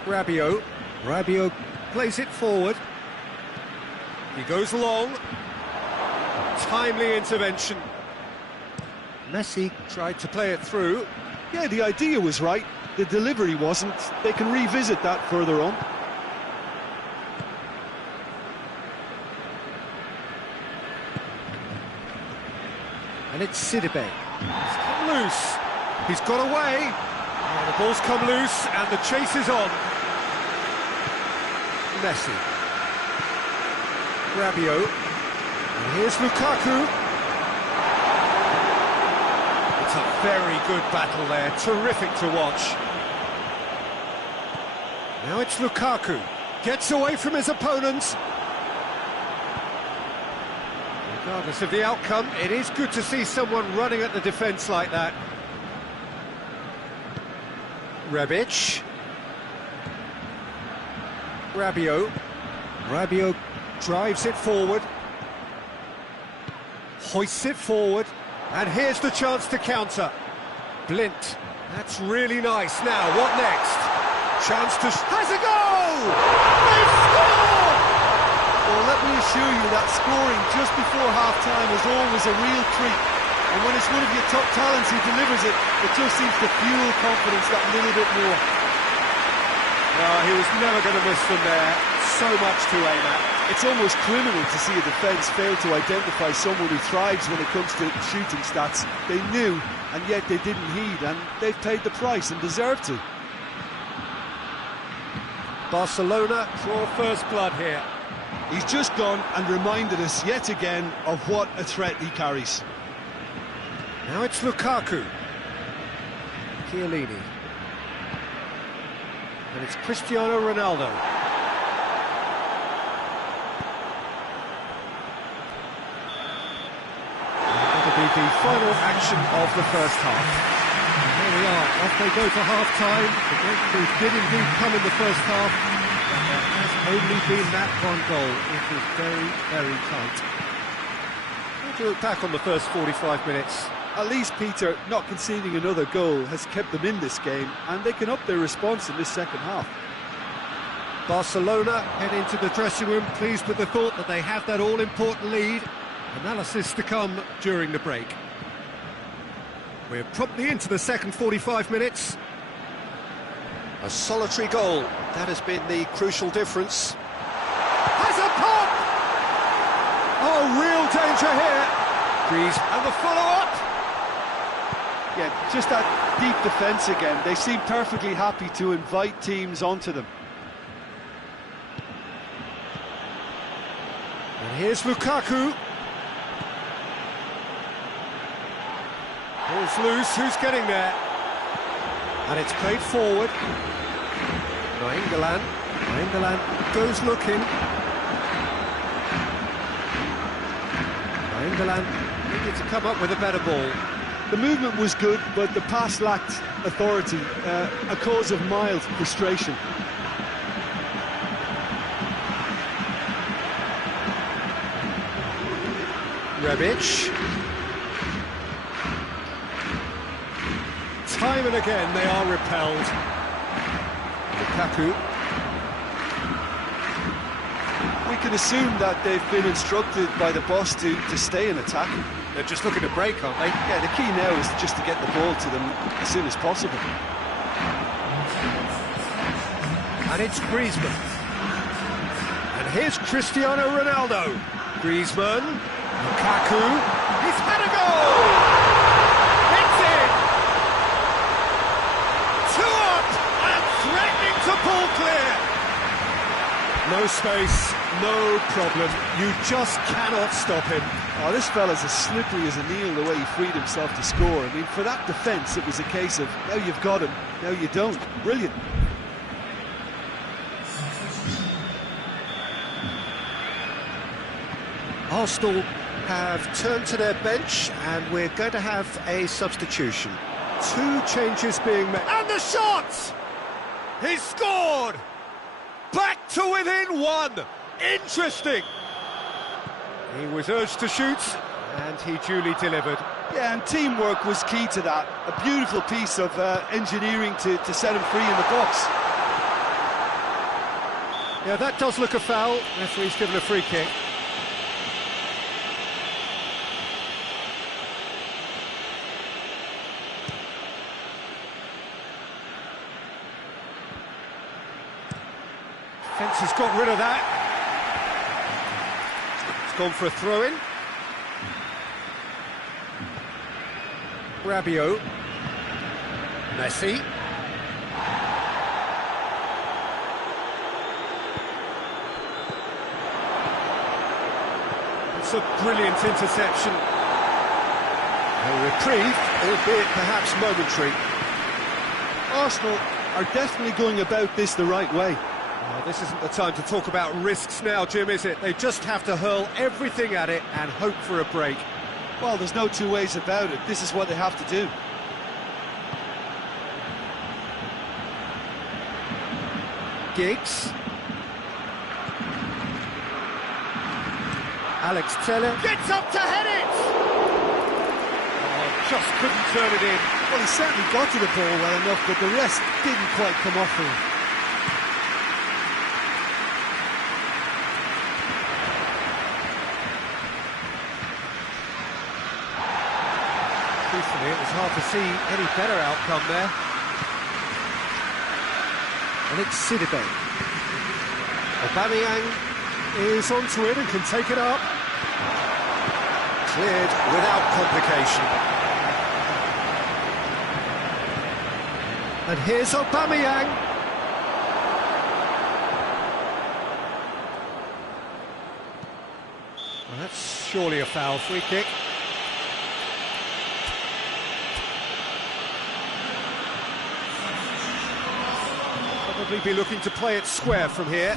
Rabiot plays it forward. He goes long. Timely intervention. Messi tried to play it through. Yeah, the idea was right. The delivery wasn't. They can revisit that further on. And it's Sidibe. He's come loose. He's got away. And the ball's come loose and the chase is on. Messi. Rabiot. And here's Lukaku. It's a very good battle there, terrific to watch. Now it's Lukaku, gets away from his opponents. Regardless of the outcome, it is good to see someone running at the defence like that. Rebic. Rabiot drives it forward. Hoists it forward. And here's the chance to counter. Blint. That's really nice. Now, what next? Chance to... has a goal! They score! Well, let me assure you that scoring just before half-time is always a real treat. And when it's one of your top talents who delivers it, it just seems to fuel confidence that little bit more. Oh, he was never going to miss them there. So much to aim at. It's almost criminal to see a defence fail to identify someone who thrives when it comes to shooting stats. They knew, and yet they didn't heed, and they've paid the price and deserve to. Barcelona draw first blood here. He's just gone and reminded us yet again of what a threat he carries. Now it's Lukaku. Chiellini. And it's Cristiano Ronaldo. That'll be the final action of the first half. And here we are, off they go to half-time. The breakthrough did indeed come in the first half, but there has only been that one goal. It was very, very tight. How do you look back on the first 45 minutes? At least, Peter, not conceding another goal has kept them in this game, and they can up their response in this second half. Barcelona head into the dressing room pleased with the thought that they have that all-important lead. Analysis to come during the break. We're promptly into the second 45 minutes. A solitary goal, that has been the crucial difference. Has a pop! Oh, real danger here. Grease and the follow-up. Yeah, just that deep defence again. They seem perfectly happy to invite teams onto them. And here's Lukaku. Ball's loose, who's getting there? And it's played forward. Nainggolan goes looking. Nainggolan needed to come up with a better ball. The movement was good, but the pass lacked authority, a cause of mild frustration. Rebic. Time and again they are repelled. Lukaku. We can assume that they've been instructed by the boss to stay in attack. They're just looking to break, aren't they? Yeah, the key now is just to get the ball to them as soon as possible. And it's Griezmann. And here's Cristiano Ronaldo. Griezmann. Lukaku. He's had a goal! It's in! 2 up and threatening to pull clear. No space, no problem. You just cannot stop him. Oh, this fella's as slippery as a needle the way he freed himself to score. I mean, for that defence, it was a case of, now you've got him, now you don't. Brilliant. Arsenal have turned to their bench and we're going to have a substitution. 2 changes being made. And the shot! He's scored! Back to within 1! Interesting! He was urged to shoot, and he duly delivered. Yeah, and teamwork was key to that. A beautiful piece of engineering to set him free in the box. Yeah, that does look a foul. Referee's given a free kick. Fence has got rid of that. It's gone for a throw-in. Rabiot. Messi. It's a brilliant interception. A reprieve, albeit perhaps momentary. Arsenal are definitely going about this the right way. Oh, this isn't the time to talk about risks now, Jim, is it? They just have to hurl everything at it and hope for a break. Well, there's no two ways about it. This is what they have to do. Giggs. Alex Teller gets up to head it! Oh, just couldn't turn it in. Well, he certainly got to the ball well enough, but the rest didn't quite come off for him. Truthfully, it was hard to see any better outcome there. And it's Sidibe. Aubameyang is onto it and can take it up. Cleared without complication. And here's Aubameyang. Well, that's surely a foul. Free kick. Probably be looking to play it square from here.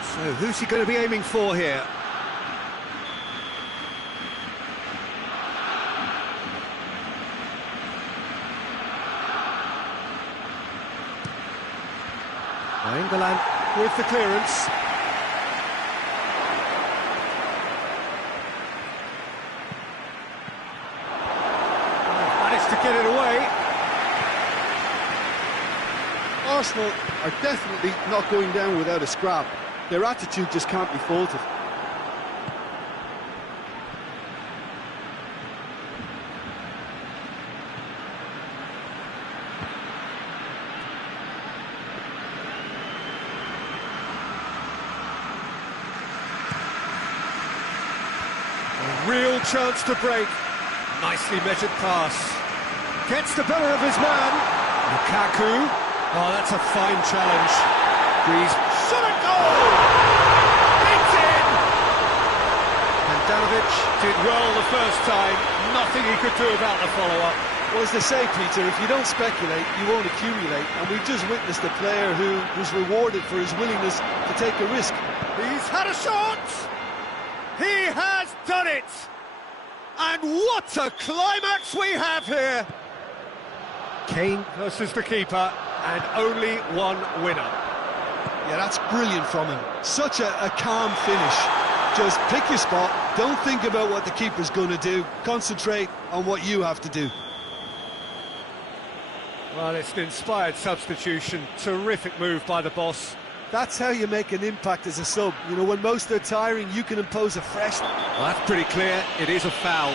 So who's he going to be aiming for here? Milan with the clearance. Managed to get it away. Arsenal are definitely not going down without a scrap. Their attitude just can't be faulted. A real chance to break. Nicely measured pass. Gets the better of his man. Lukaku. Oh, that's a fine challenge. Breeze. Shot at goal! It's in! Handanovic did well the first time. Nothing he could do about the follow-up. Well, as they say, Peter, if you don't speculate, you won't accumulate. And we've just witnessed a player who was rewarded for his willingness to take a risk. He's had a shot! He has done it! And what a climax we have here! Kane versus the keeper, and only one winner. Yeah, that's brilliant from him. Such a calm finish. Just pick your spot, don't think about what the keeper's going to do, concentrate on what you have to do. Well, it's an inspired substitution, terrific move by the boss. That's how you make an impact as a sub. You know, when most are tiring, you can impose a fresh... Well, that's pretty clear, it is a foul.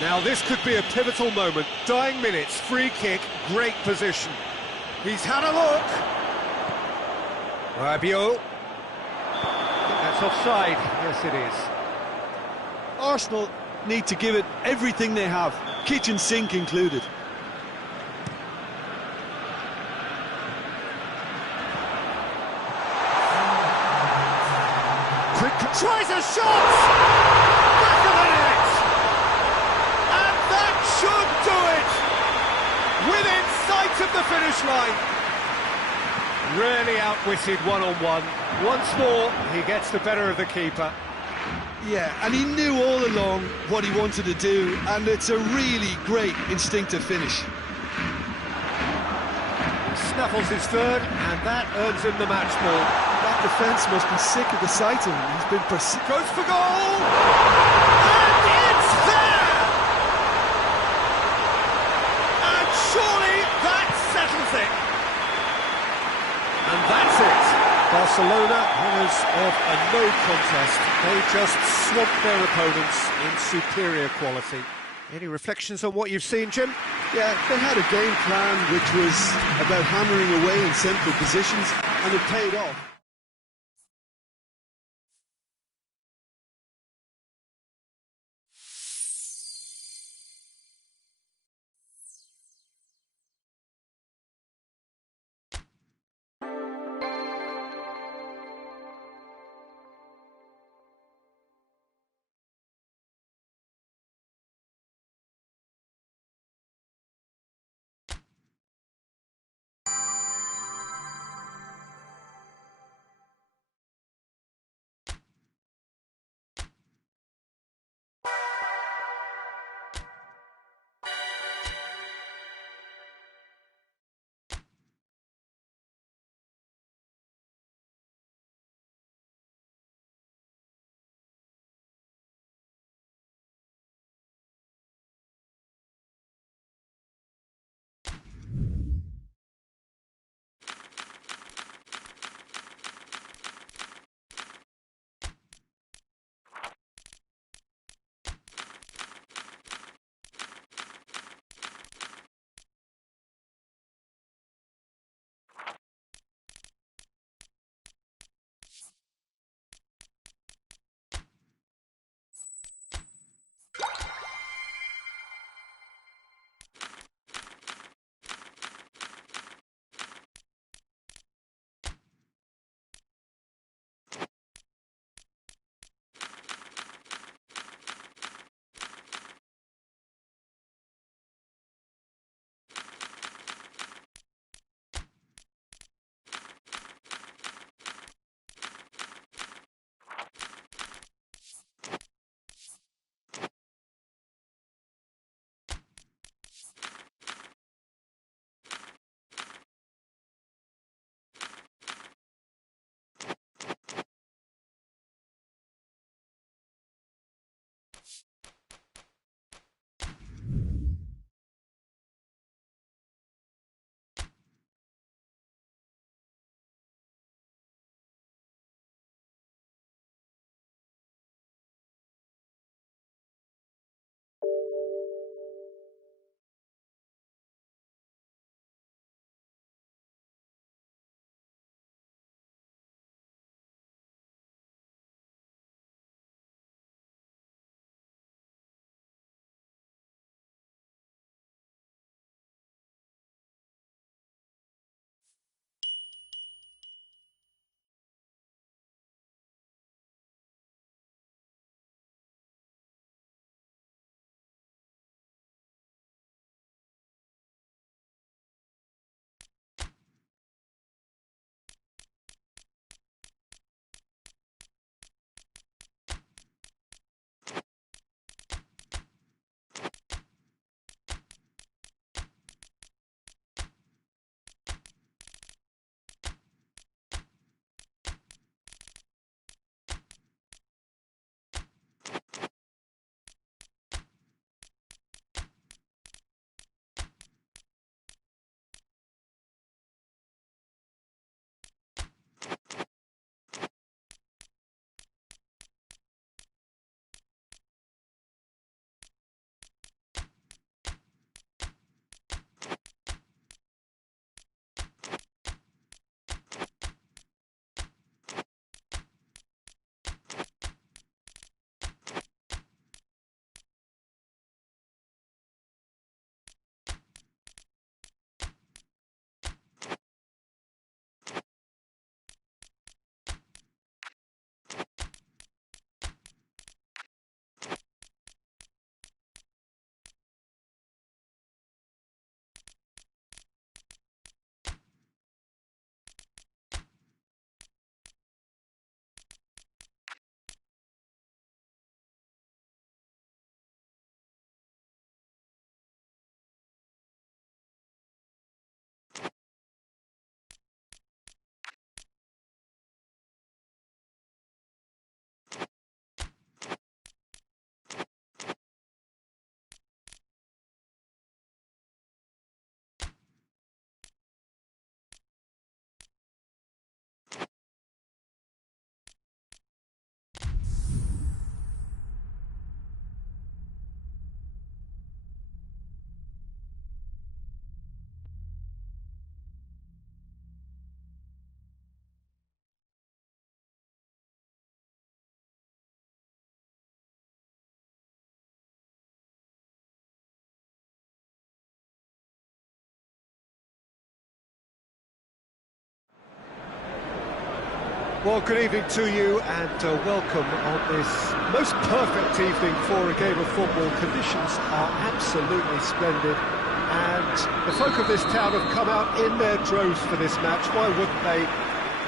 Now this could be a pivotal moment. Dying minutes, free kick, great position. He's had a look. Rabiot. That's offside. Yes, it is. Arsenal need to give it everything they have, kitchen sink included. Quick, tries a shot! Back of the net! And that should do it! Within sight of the finish line. Really outwitted one-on-one. Once more, he gets the better of the keeper. Yeah, and he knew all along what he wanted to do, and it's a really great instinctive finish. He snaffles his third, and that earns him the match ball. That defence must be sick of the sight of him. He's been goes for goal! And it's there! And surely that settles it. And that's it. Barcelona, winners of a no contest. They just swamped their opponents in superior quality. Any reflections on what you've seen, Jim? Yeah, they had a game plan which was about hammering away in central positions, and it paid off. Well, good evening to you and welcome on this most perfect evening for a game of football. Conditions are absolutely splendid and the folk of this town have come out in their droves for this match. Why wouldn't they?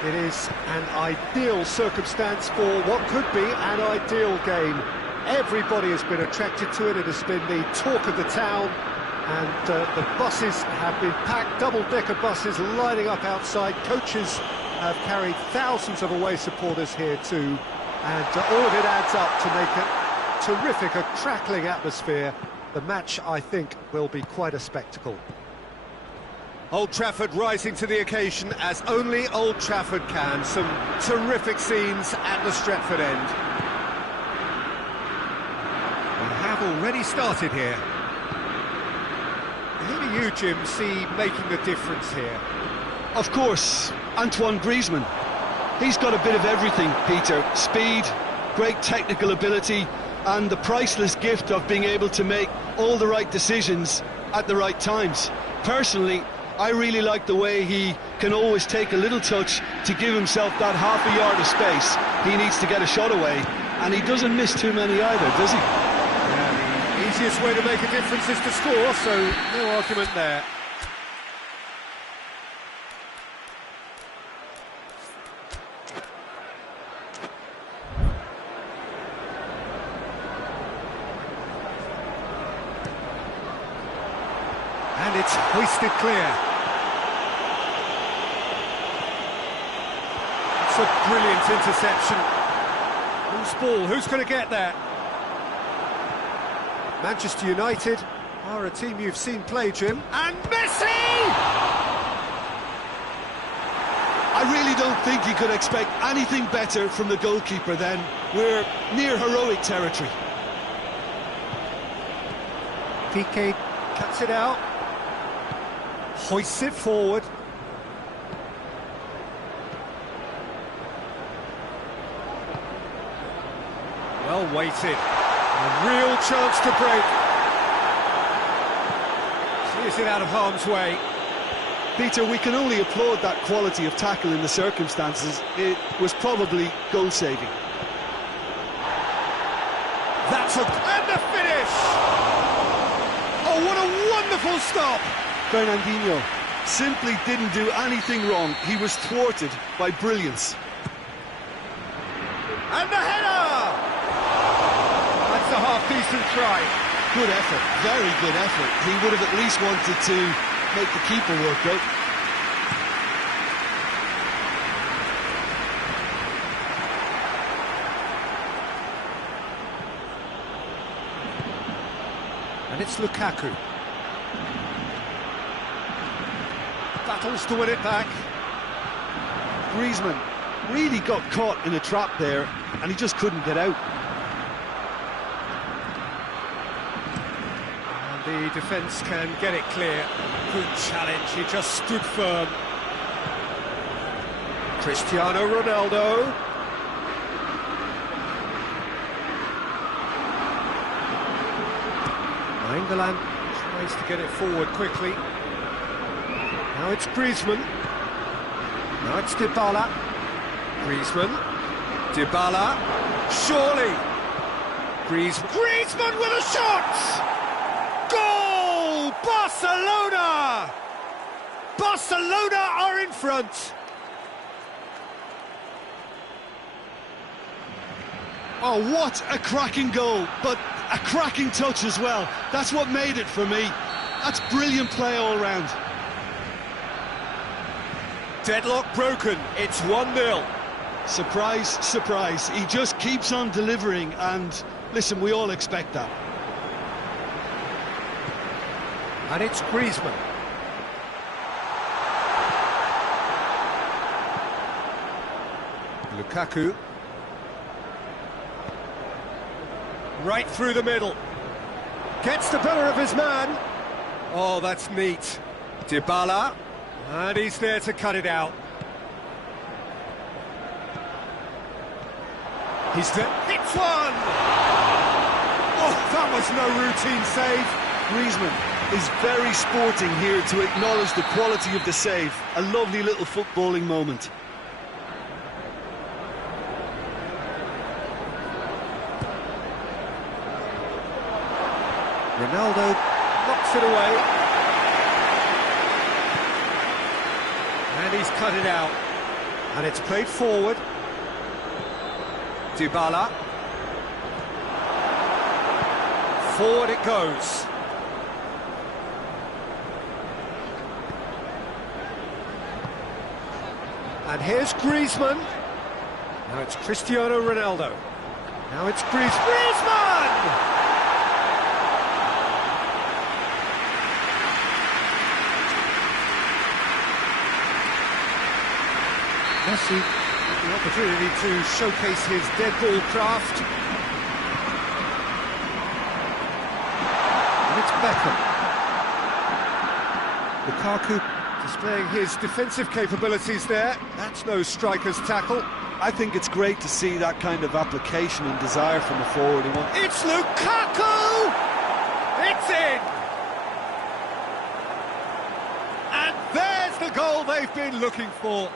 It is an ideal circumstance for what could be an ideal game. Everybody has been attracted to it. It has been the talk of the town, and the buses have been packed, double-decker buses lining up outside. Coaches have carried thousands of away supporters here too, and all of it adds up to make a terrific, a crackling atmosphere. The match, I think, will be quite a spectacle. Old Trafford rising to the occasion as only Old Trafford can. Some terrific scenes at the Stretford end. We have already started here. Who do you, Jim, see making the difference here? Of course, Antoine Griezmann. He's got a bit of everything, Peter. Speed, great technical ability, and the priceless gift of being able to make all the right decisions at the right times. Personally, I really like the way he can always take a little touch to give himself that half a yard of space he needs to get a shot away, and he doesn't miss too many either, does he? Yeah, the easiest way to make a difference is to score, so no argument there. And it's hoisted clear. It's a brilliant interception. Who's ball? Who's going to get there? Manchester United are a team you've seen play, Jim. And Messi! I really don't think you could expect anything better from the goalkeeper then. We're near heroic territory. Piqué cuts it out. Hoists it forward. Well weighted. A real chance to break. Clears it out of harm's way. Peter, we can only applaud that quality of tackle in the circumstances. It was probably goal-saving. That's a... and the finish! Oh, what a wonderful stop! Fernandinho simply didn't do anything wrong. He was thwarted by brilliance. And the header! That's a half-decent try. Good effort, very good effort. He would have at least wanted to make the keeper work out. And it's Lukaku. Battles to win it back. Griezmann really got caught in a trap there, and he just couldn't get out. And the defence can get it clear. Good challenge, he just stood firm. Cristiano Ronaldo. Milan tries to get it forward quickly. Now it's Griezmann. Now it's Dybala. Griezmann. Dybala. Surely. Griezmann with a shot! Goal! Barcelona! Barcelona are in front. Oh, what a cracking goal, but a cracking touch as well. That's what made it for me. That's brilliant play all round. Deadlock broken, it's 1-0. Surprise, surprise. He just keeps on delivering, and listen, we all expect that. And it's Griezmann. Lukaku. Right through the middle. Gets the better of his man. Oh, that's neat. Dybala. And he's there to cut it out. He's there. Hits one! Oh, that was no routine save. Griezmann is very sporting here to acknowledge the quality of the save. A lovely little footballing moment. Ronaldo knocks it away. And he's cut it out. And it's played forward. Dybala. Forward it goes. And here's Griezmann. Now it's Cristiano Ronaldo. Now it's Griezmann! Messi with the opportunity to showcase his dead ball craft. And it's Beckham. Lukaku displaying his defensive capabilities there. That's no striker's tackle. I think it's great to see that kind of application and desire from a forward. It's Lukaku! It's in! And there's the goal they've been looking for.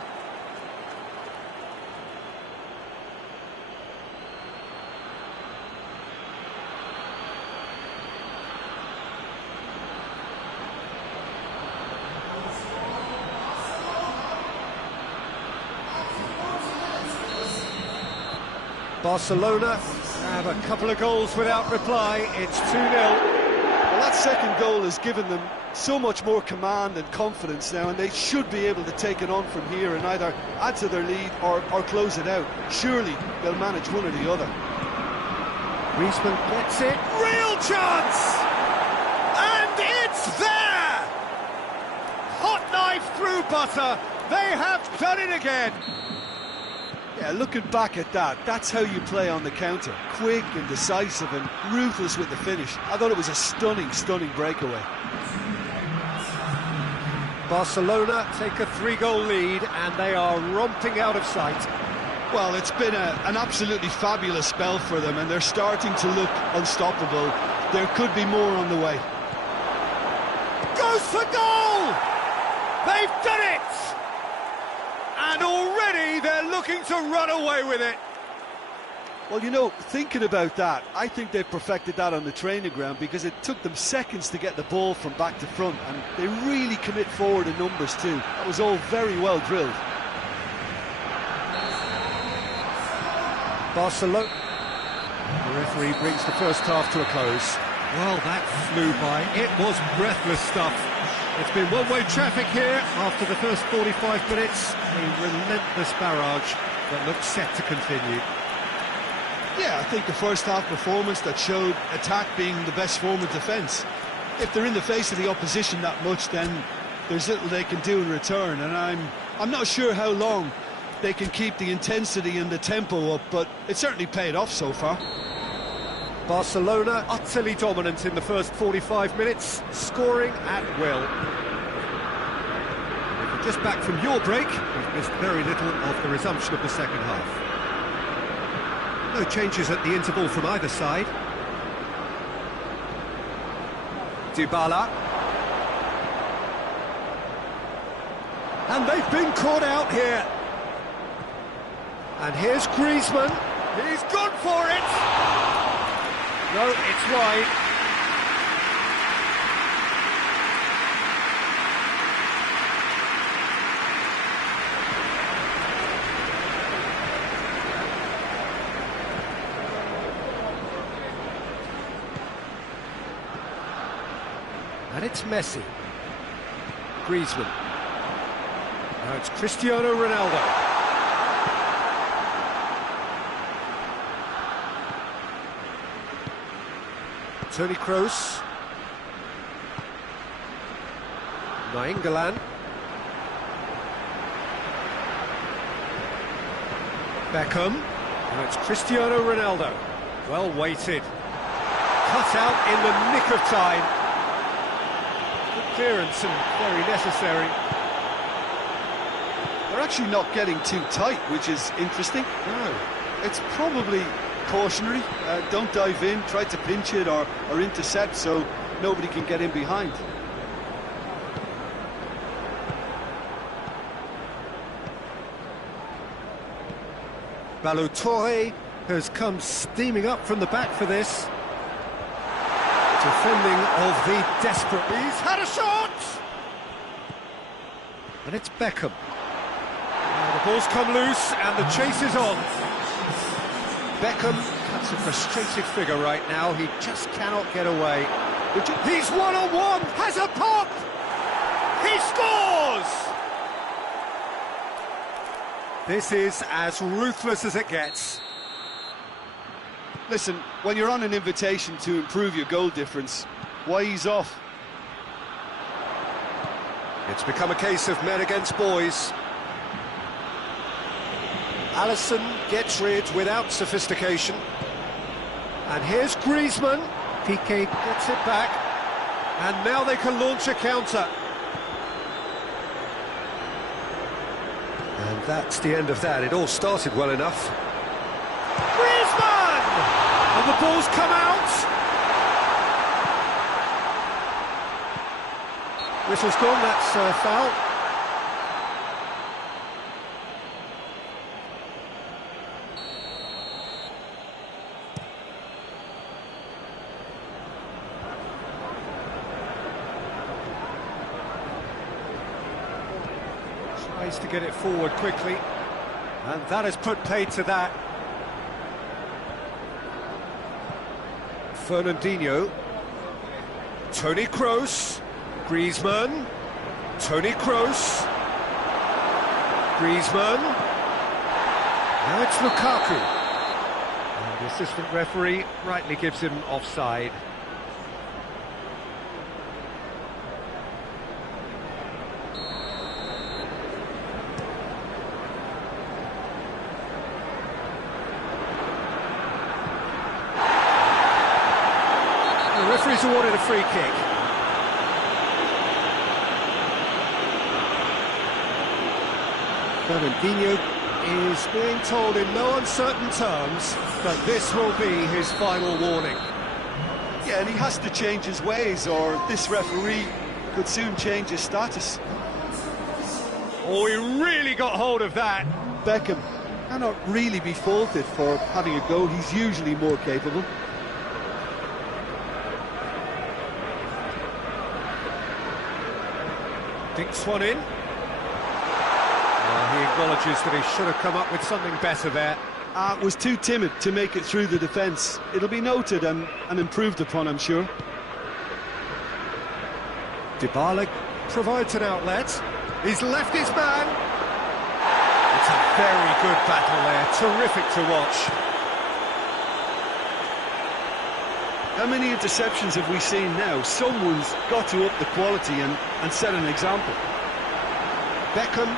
Barcelona have a couple of goals without reply. It's 2-0. Well, that second goal has given them so much more command and confidence now, and they should be able to take it on from here and either add to their lead or close it out. Surely they'll manage one or the other. Griezmann gets it. Real chance! And it's there! Hot knife through butter. They have done it again. Yeah, looking back at that, that's how you play on the counter. Quick and decisive and ruthless with the finish. I thought it was a stunning, stunning breakaway. Barcelona take a 3-goal lead and they are romping out of sight. Well, it's been an absolutely fabulous spell for them and they're starting to look unstoppable. There could be more on the way. Goes for goal! They've done it! And already they're looking to run away with it. Well, you know, thinking about that, I think they've perfected that on the training ground because it took them seconds to get the ball from back to front, and they really commit forward in numbers too. That was all very well drilled. Barcelona. The referee brings the first half to a close. Well, that flew by. It was breathless stuff. It's been one-way traffic here after the first 45 minutes. A relentless barrage that looks set to continue. Yeah, I think the first half performance that showed attack being the best form of defence. If they're in the face of the opposition that much, then there's little they can do in return, and I'm not sure how long they can keep the intensity and the tempo up, but it certainly paid off so far. Barcelona utterly dominant in the first 45 minutes, scoring at will. If you're just back from your break, you've missed very little of the resumption of the second half. No changes at the interval from either side. Dybala. And they've been caught out here. And here's Griezmann. He's gone for it. No, it's wide. And it's Messi. Griezmann. Now it's Cristiano Ronaldo. Toni Kroos. Nainggolan. Beckham. Now it's Cristiano Ronaldo. Well weighted. Cut out in the nick of time. Good clearance and very necessary. They're actually not getting too tight, which is interesting. No. It's probably cautionary. Don't dive in, try to pinch it or intercept so nobody can get in behind. Balotore has come steaming up from the back for this. Defending of the desperate. He's had a shot! And it's Beckham. Now the ball's come loose and the chase is on. Beckham cuts a frustrated figure right now. He just cannot get away. He's one-on-one! Has a pop! He scores! This is as ruthless as it gets. Listen, when you're on an invitation to improve your goal difference, why ease off? It's become a case of men against boys. Alisson gets rid without sophistication. And here's Griezmann. Piqué gets it back. And now they can launch a counter. And that's the end of that. It all started well enough. Griezmann! And the ball's come out. Whistle's gone, that's a foul. Tries to get it forward quickly, and that has put paid to that. Fernandinho, Toni Kroos, Griezmann, Toni Kroos, Griezmann, now it's Lukaku. And the assistant referee rightly gives him offside. The referee's awarded a free kick. Fernandinho is being told in no uncertain terms that this will be his final warning. Yeah, and he has to change his ways, or this referee could soon change his status. Oh, he really got hold of that. Beckham cannot really be faulted for having a go. He's usually more capable. Dinks one in. He acknowledges that he should have come up with something better there. Was too timid to make it through the defence. It'll be noted and improved upon, I'm sure. Dybala provides an outlet. He's left his man. It's a very good battle there. Terrific to watch. How many interceptions have we seen now? Someone's got to up the quality and set an example. Beckham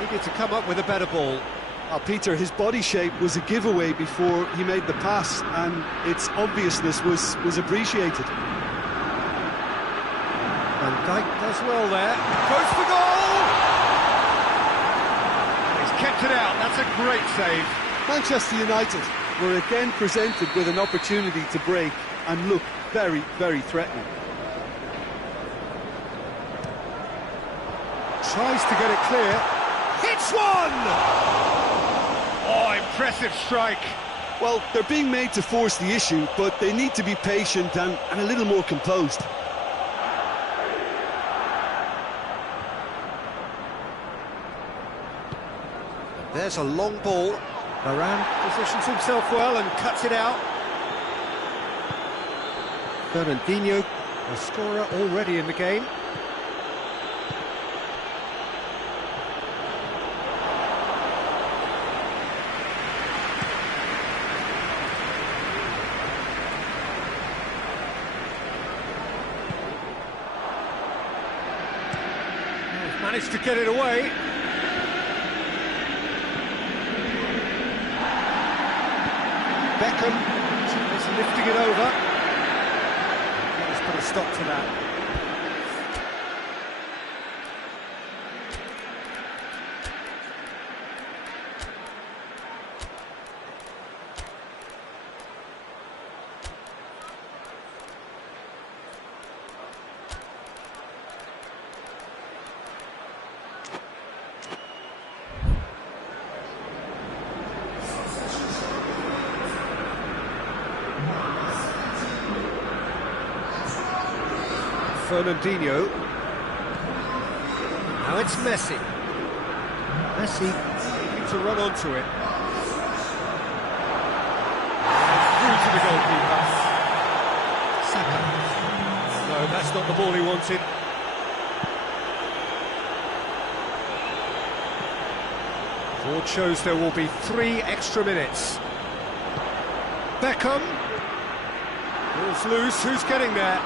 needed to come up with a better ball. Peter, his body shape was a giveaway before he made the pass, and its obviousness was appreciated. Van Dijk does well there. Goes for goal! He's kept it out. That's a great save. Manchester United were again presented with an opportunity to break and look very, very threatening. Tries to get it clear. Hits one! Oh, impressive strike. Well, they're being made to force the issue, but they need to be patient and a little more composed. There's a long ball. Varane positions himself well and cuts it out. Fernandinho, a scorer already in the game. He's managed to get it away. Beckham is lifting it over. Let's put a stop to that. Fernandinho. Now it's Messi. Messi needing to run onto it. Through to the goalkeeper. Saka. No, that's not the ball he wanted. Board shows there will be 3 extra minutes. Beckham. Ball's loose, who's getting there?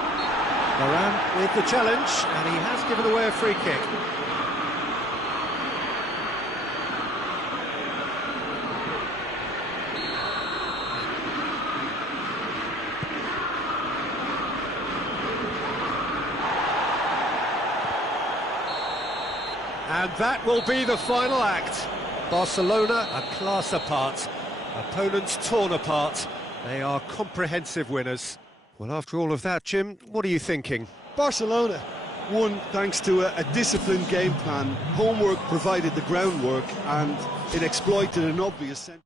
Milan with the challenge, and he has given away a free kick. And that will be the final act. Barcelona a class apart, opponents torn apart. They are comprehensive winners. Well, after all of that, Jim, what are you thinking? Barcelona won thanks to a disciplined game plan. Homework provided the groundwork, and it exploited an obvious sense.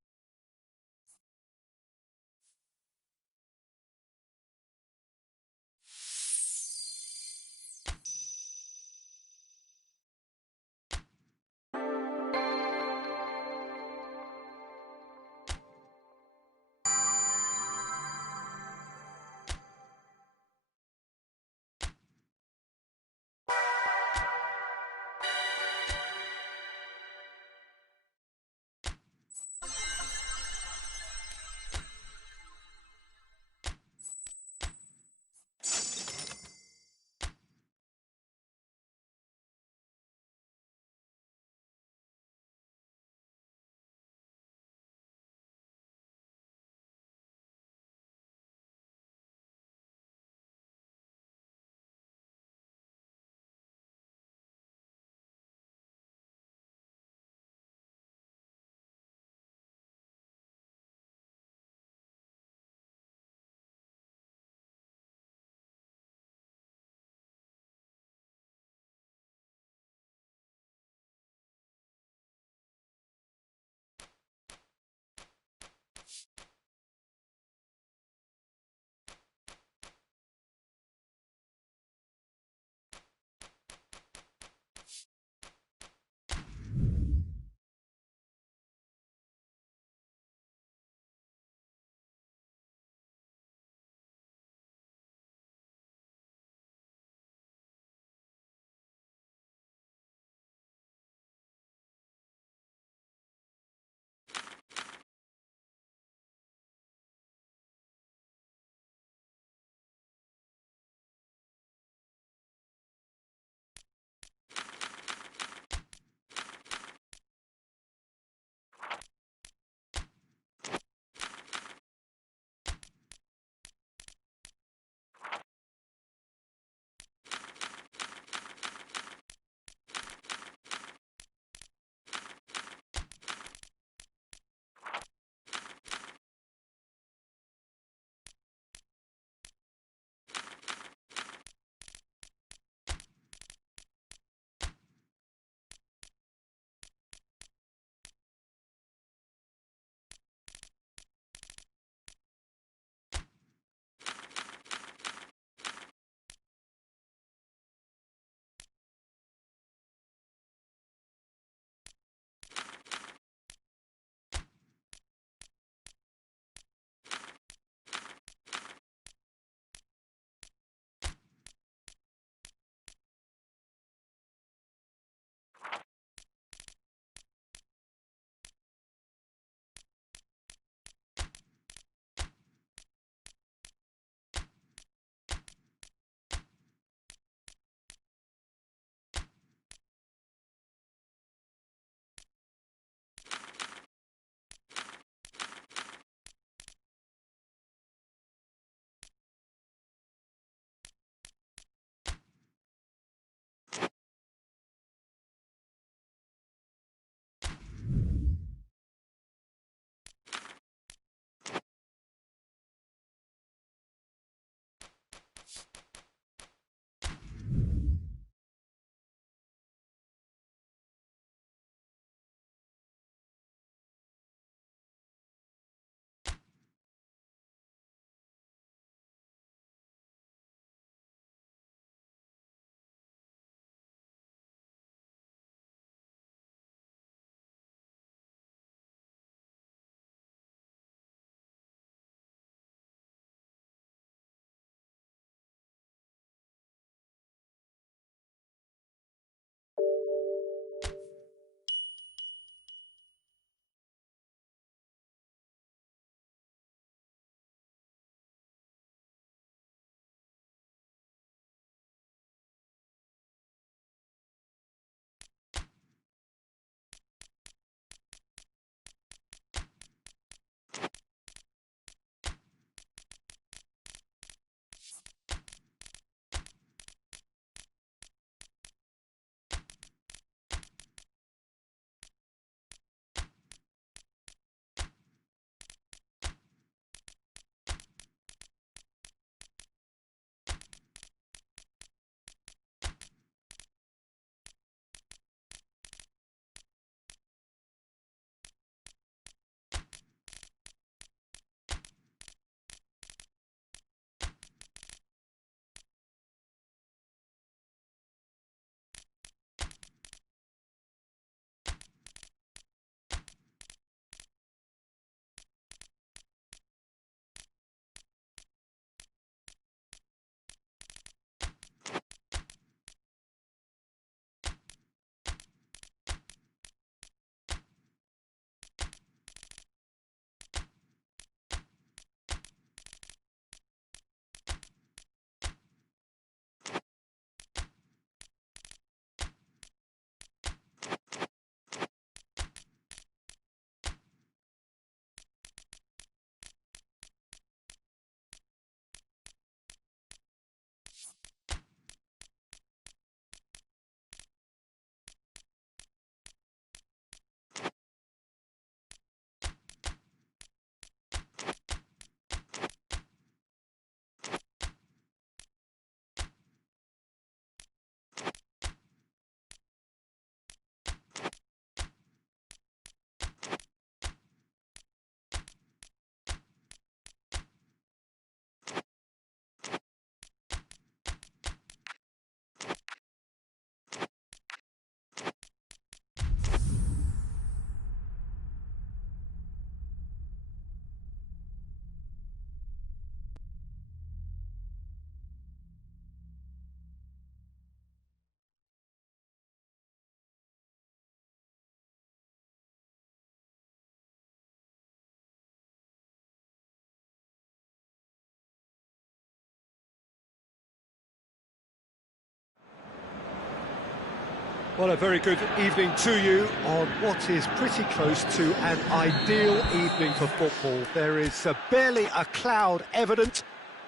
Well, a very good evening to you on what is pretty close to an ideal evening for football. There is barely a cloud evident.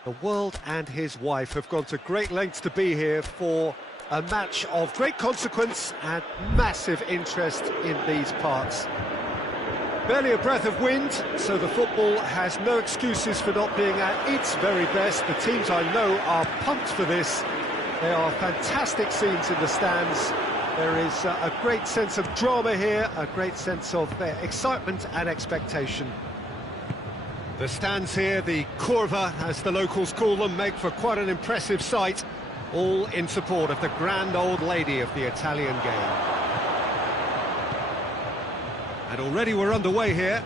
The world and his wife have gone to great lengths to be here for a match of great consequence and massive interest in these parts. Barely a breath of wind, so the football has no excuses for not being at its very best. The teams I know are pumped for this. There are fantastic scenes in the stands. There is a great sense of drama here, a great sense of excitement and expectation. The stands here, the curva, as the locals call them, make for quite an impressive sight, all in support of the grand old lady of the Italian game. And already we're underway here.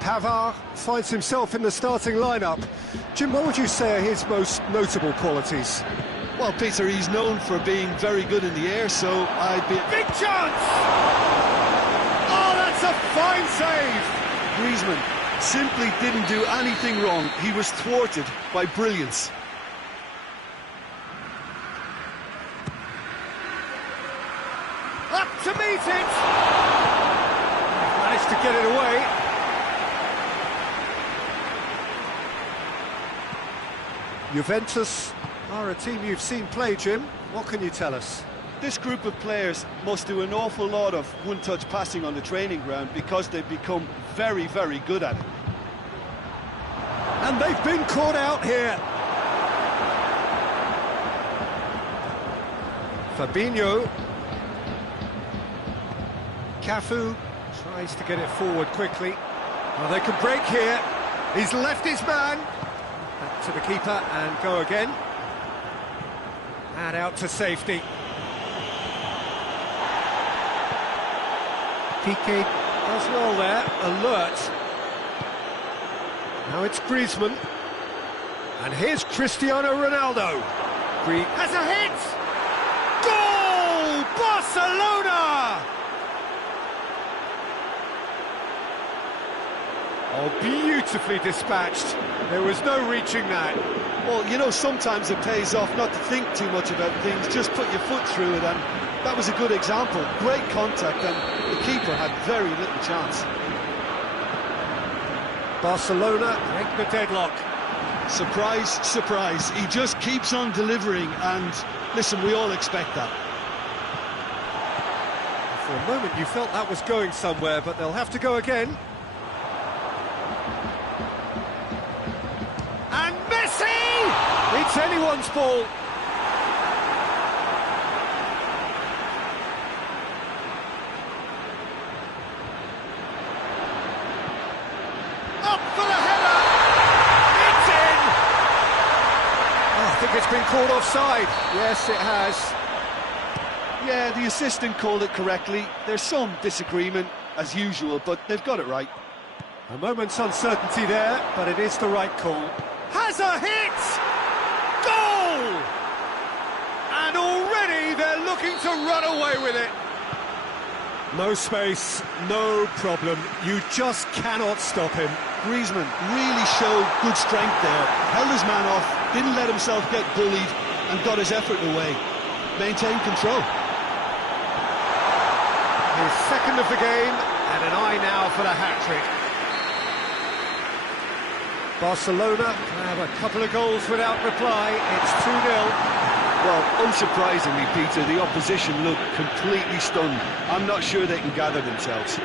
Pavard finds himself in the starting lineup. Jim, what would you say are his most notable qualities? Well, Peter, he's known for being very good in the air, so I'd be... Big chance! Oh, that's a fine save! Griezmann simply didn't do anything wrong. He was thwarted by brilliance. Up to meet it! Managed to get it away. Juventus are a team you've seen play, Jim. What can you tell us? This group of players must do an awful lot of one-touch passing on the training ground because they've become very, very good at it. And they've been caught out here. Fabinho. Cafu tries to get it forward quickly. Well, they can break here. He's left his man. Back to the keeper and go again. And out to safety. Piqué does well there, alert. Now it's Griezmann. And here's Cristiano Ronaldo. Has a hit! Goal! Barcelona! Oh, beautifully dispatched. There was no reaching that. Well, you know, sometimes it pays off not to think too much about things, just put your foot through it, and that was a good example. Great contact, and the keeper had very little chance. Barcelona break the deadlock. Surprise, surprise. He just keeps on delivering, and listen, we all expect that. For a moment you felt that was going somewhere, but they'll have to go again. And Messi! It's anyone's ball. Up for the header! It's in! Oh, I think it's been called offside. Yes, it has. Yeah, the assistant called it correctly. There's some disagreement, as usual, but they've got it right. A moment's uncertainty there, but it is the right call. Has a hit! Goal! And already they're looking to run away with it. No space, no problem. You just cannot stop him. Griezmann really showed good strength there. Held his man off, didn't let himself get bullied, and got his effort away. Maintained control. His second of the game, and an eye now for the hat-trick. Barcelona have a couple of goals without reply. It's 2-0. Well, unsurprisingly, Peter, the opposition look completely stunned. I'm not sure they can gather themselves.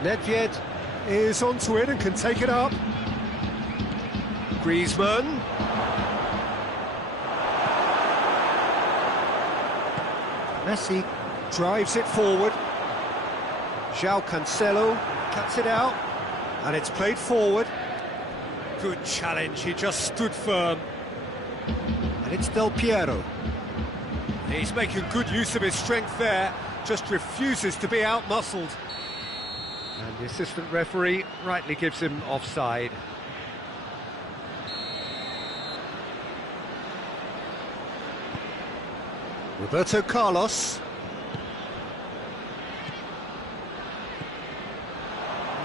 Nedved is onto it and can take it up. Griezmann. Messi drives it forward. João Cancelo cuts it out, and it's played forward. Good challenge, he just stood firm. And it's Del Piero. He's making good use of his strength there, just refuses to be out-muscled. And the assistant referee rightly gives him offside. Roberto Carlos.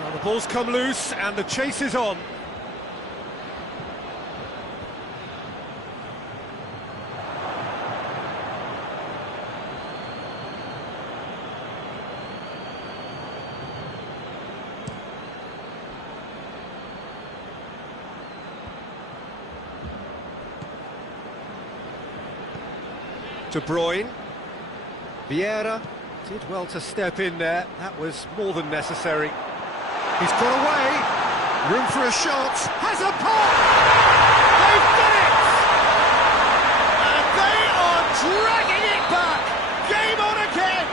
Well, the ball's come loose and the chase is on. De Bruyne. Vieira did well to step in there. That was more than necessary. He's got away. Room for a shot. Has a pop! They've done it! And they are dragging it back! Game on again!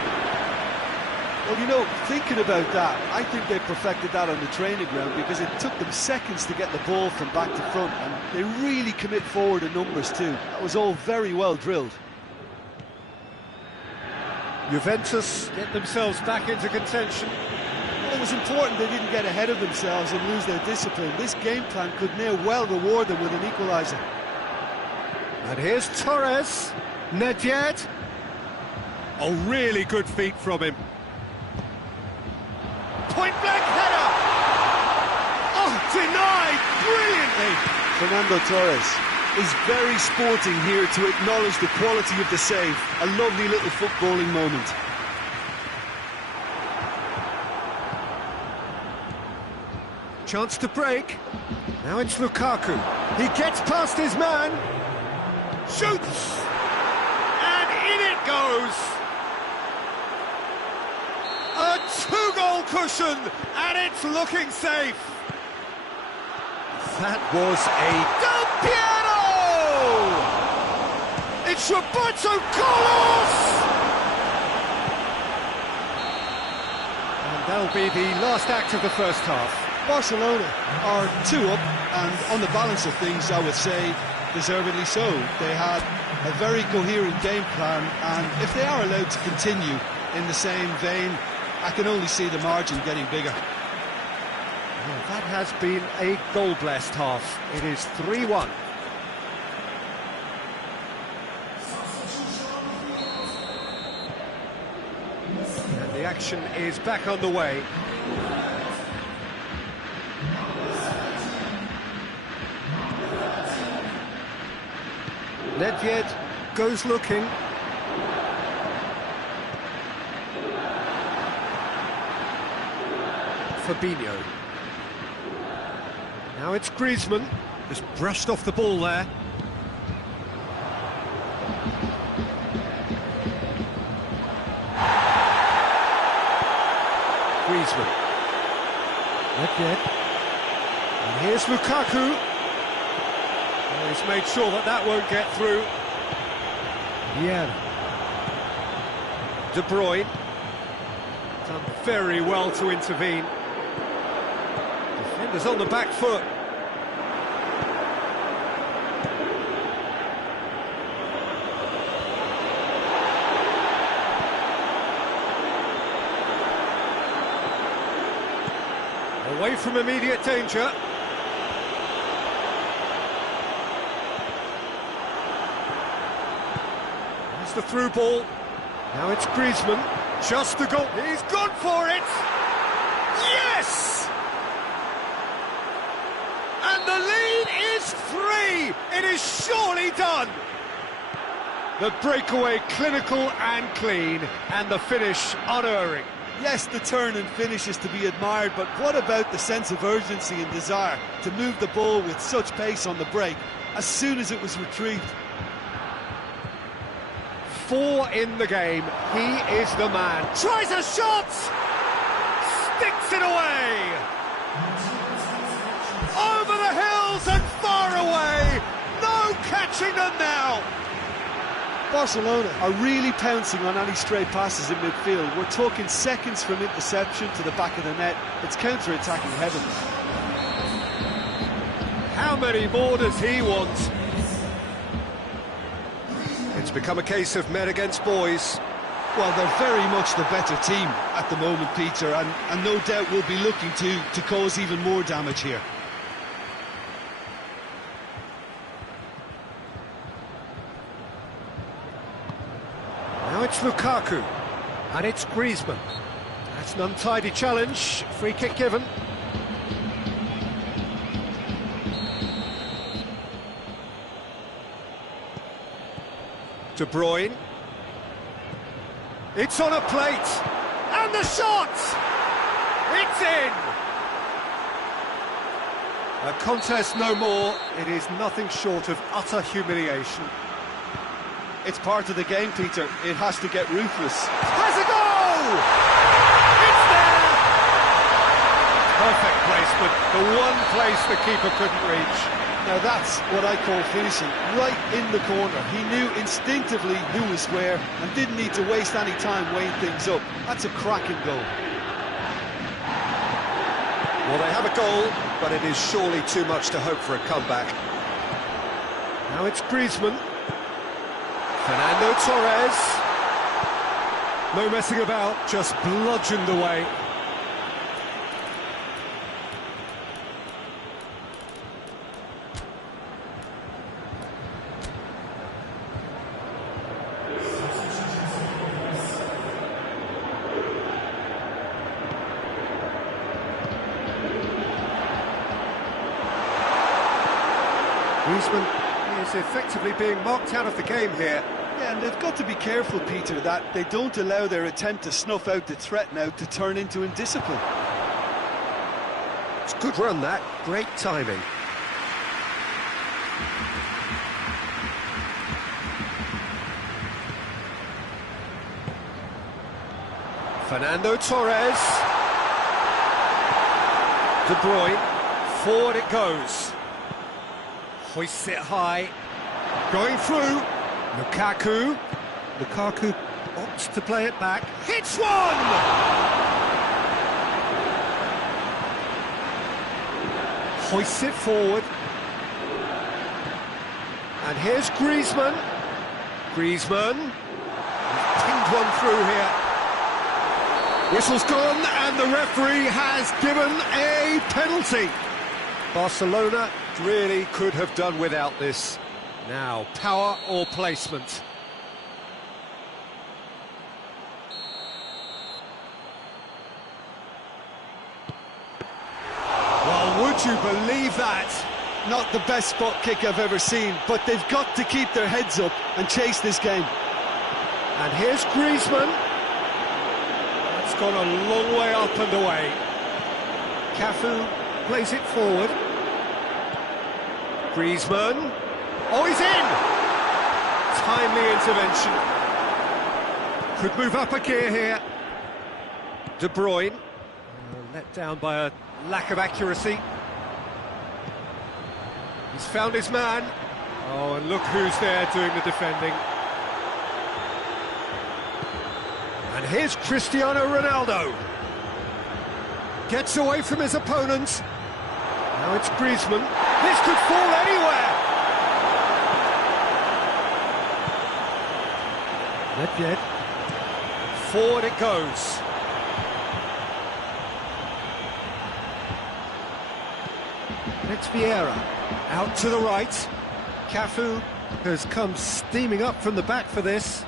Well, you know, thinking about that, I think they perfected that on the training ground because it took them seconds to get the ball from back to front, and they really commit forward in numbers too. That was all very well drilled. Juventus get themselves back into contention. Well, it was important they didn't get ahead of themselves and lose their discipline. This game plan could now well reward them with an equaliser. And here's Torres. Nedved. Oh, really good feet from him. Point-blank header! Oh, denied brilliantly! Fernando Torres is very sporting here to acknowledge the quality of the save. A lovely little footballing moment. Chance to break. Now it's Lukaku. He gets past his man. Shoots! And in it goes! A two-goal cushion, and it's looking safe. That was a Del Piero! It's Roberto Carlos! And that'll be the last act of the first half. Barcelona are 2 up, and on the balance of things, I would say, deservedly so. They had a very coherent game plan, and if they are allowed to continue in the same vein, I can only see the margin getting bigger. Well, that has been a goal-blessed half. It is 3-1. And the action is back on the way. Nedved goes looking. Fabinho. Now it's Griezmann. Just brushed off the ball there. Griezmann. Nedved. And here's Lukaku. Oh, he's made sure that that won't get through. Yeah. De Bruyne. Done very well to intervene. Defenders on the back foot. Away from immediate danger. There's the through ball. Now it's Griezmann. Just the goal. He's gone for it. Yes! And the lead is 3. It is surely done. The breakaway clinical and clean, and the finish unerring. Yes, the turn and finish is to be admired, but what about the sense of urgency and desire to move the ball with such pace on the break as soon as it was retrieved? 4 in the game. He is the man. Tries a shot! Sticks it away! Over the hills and far away! No catching them now! Barcelona are really pouncing on any stray passes in midfield. We're talking seconds from interception to the back of the net. It's counter-attacking heaven. How many more does he want? It's become a case of men against boys. Well, they're very much the better team at the moment, Peter, and no doubt will be looking to cause even more damage here. Now it's Lukaku, and it's Griezmann. That's an untidy challenge, free kick given. De Bruyne. It's on a plate, and the shot! It's in! A contest no more, it is nothing short of utter humiliation. It's part of the game, Peter. It has to get ruthless. Has a goal! It's there! Perfect placement, the one place the keeper couldn't reach. Now that's what I call finishing, right in the corner. He knew instinctively who was where and didn't need to waste any time weighing things up. That's a cracking goal. Well, they have a goal, but it is surely too much to hope for a comeback. Now it's Griezmann. Fernando Torres. No messing about, just bludgeoned away. Griezmann is effectively being marked out of the game here. Yeah, and they've got to be careful, Peter, that they don't allow their attempt to snuff out the threat now to turn into indiscipline. It's a good run, that. Great timing. Fernando Torres. De Bruyne. Forward it goes. Hoists it high. Going through. Lukaku. Lukaku opts to play it back. Hits one! Hoists it forward. And here's Griezmann. Griezmann. He's pinged one through here. Whistle's gone and the referee has given a penalty. Barcelona really could have done without this. Now, power or placement? Well, would you believe that? Not the best spot kick I've ever seen, but they've got to keep their heads up and chase this game. And here's Griezmann. It's gone a long way up and away. Cafu plays it forward. Griezmann. Oh, he's in! Timely intervention. Could move up a gear here. De Bruyne. Let down by a lack of accuracy. He's found his man. Oh, and look who's there doing the defending. And here's Cristiano Ronaldo. Gets away from his opponent. Now it's Griezmann. This could fall anywhere. Nedved. Forward it goes. It's Vieira. Out to the right. Cafu has come steaming up from the back for this.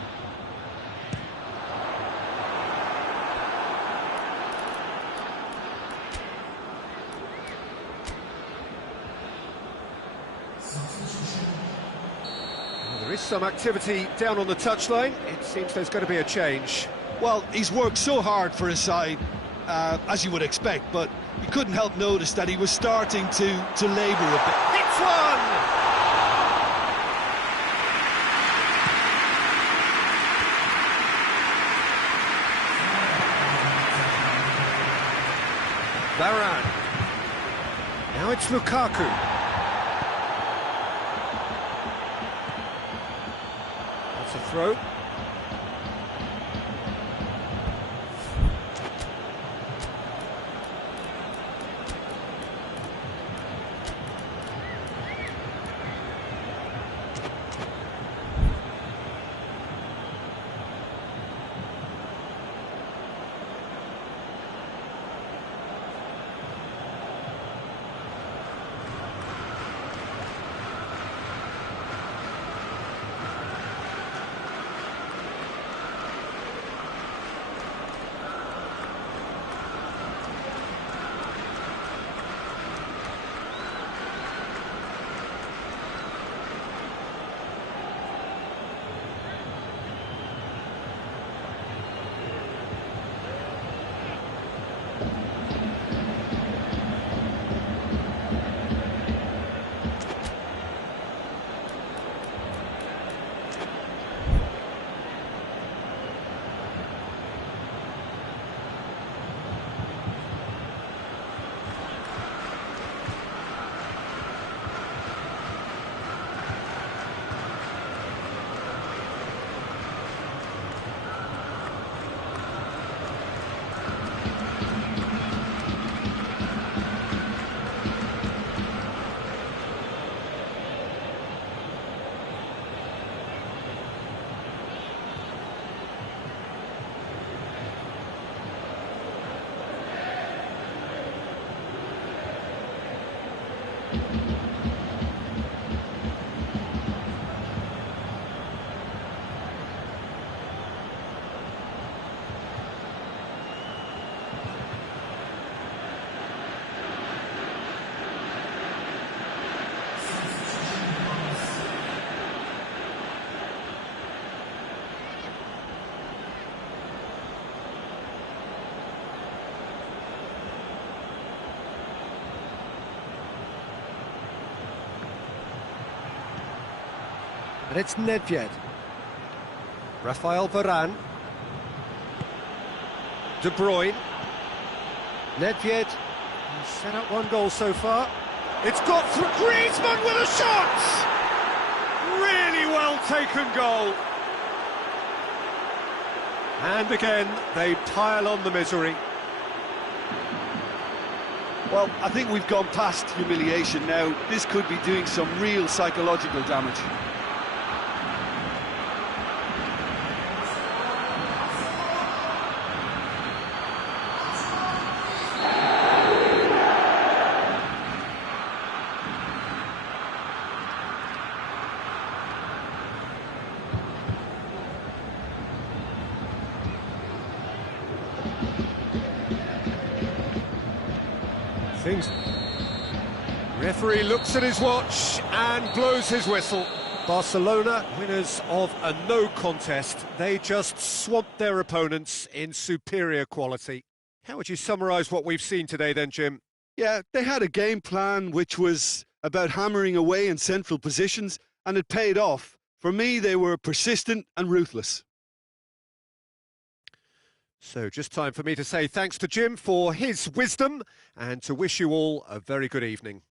There is some activity down on the touchline. It seems there's going to be a change. Well, he's worked so hard for his side, as you would expect, but you couldn't help notice that he was starting to labour a bit. Hits one! Varane. Now it's Lukaku. That's a throw. And it's Nedved. Rafael Varane. De Bruyne. Nedved has set up one goal so far. It's got through. Griezmann with a shot! Really well taken goal. And again, they pile on the misery. Well, I think we've gone past humiliation now. This could be doing some real psychological damage. Things. Referee looks at his watch and blows his whistle. Barcelona, winners of a no contest. They just swamped their opponents in superior quality. How would you summarise what we've seen today then, Jim? Yeah, they had a game plan which was about hammering away in central positions, and it paid off. For me, they were persistent and ruthless. So just time for me to say thanks to Jim for his wisdom and to wish you all a very good evening.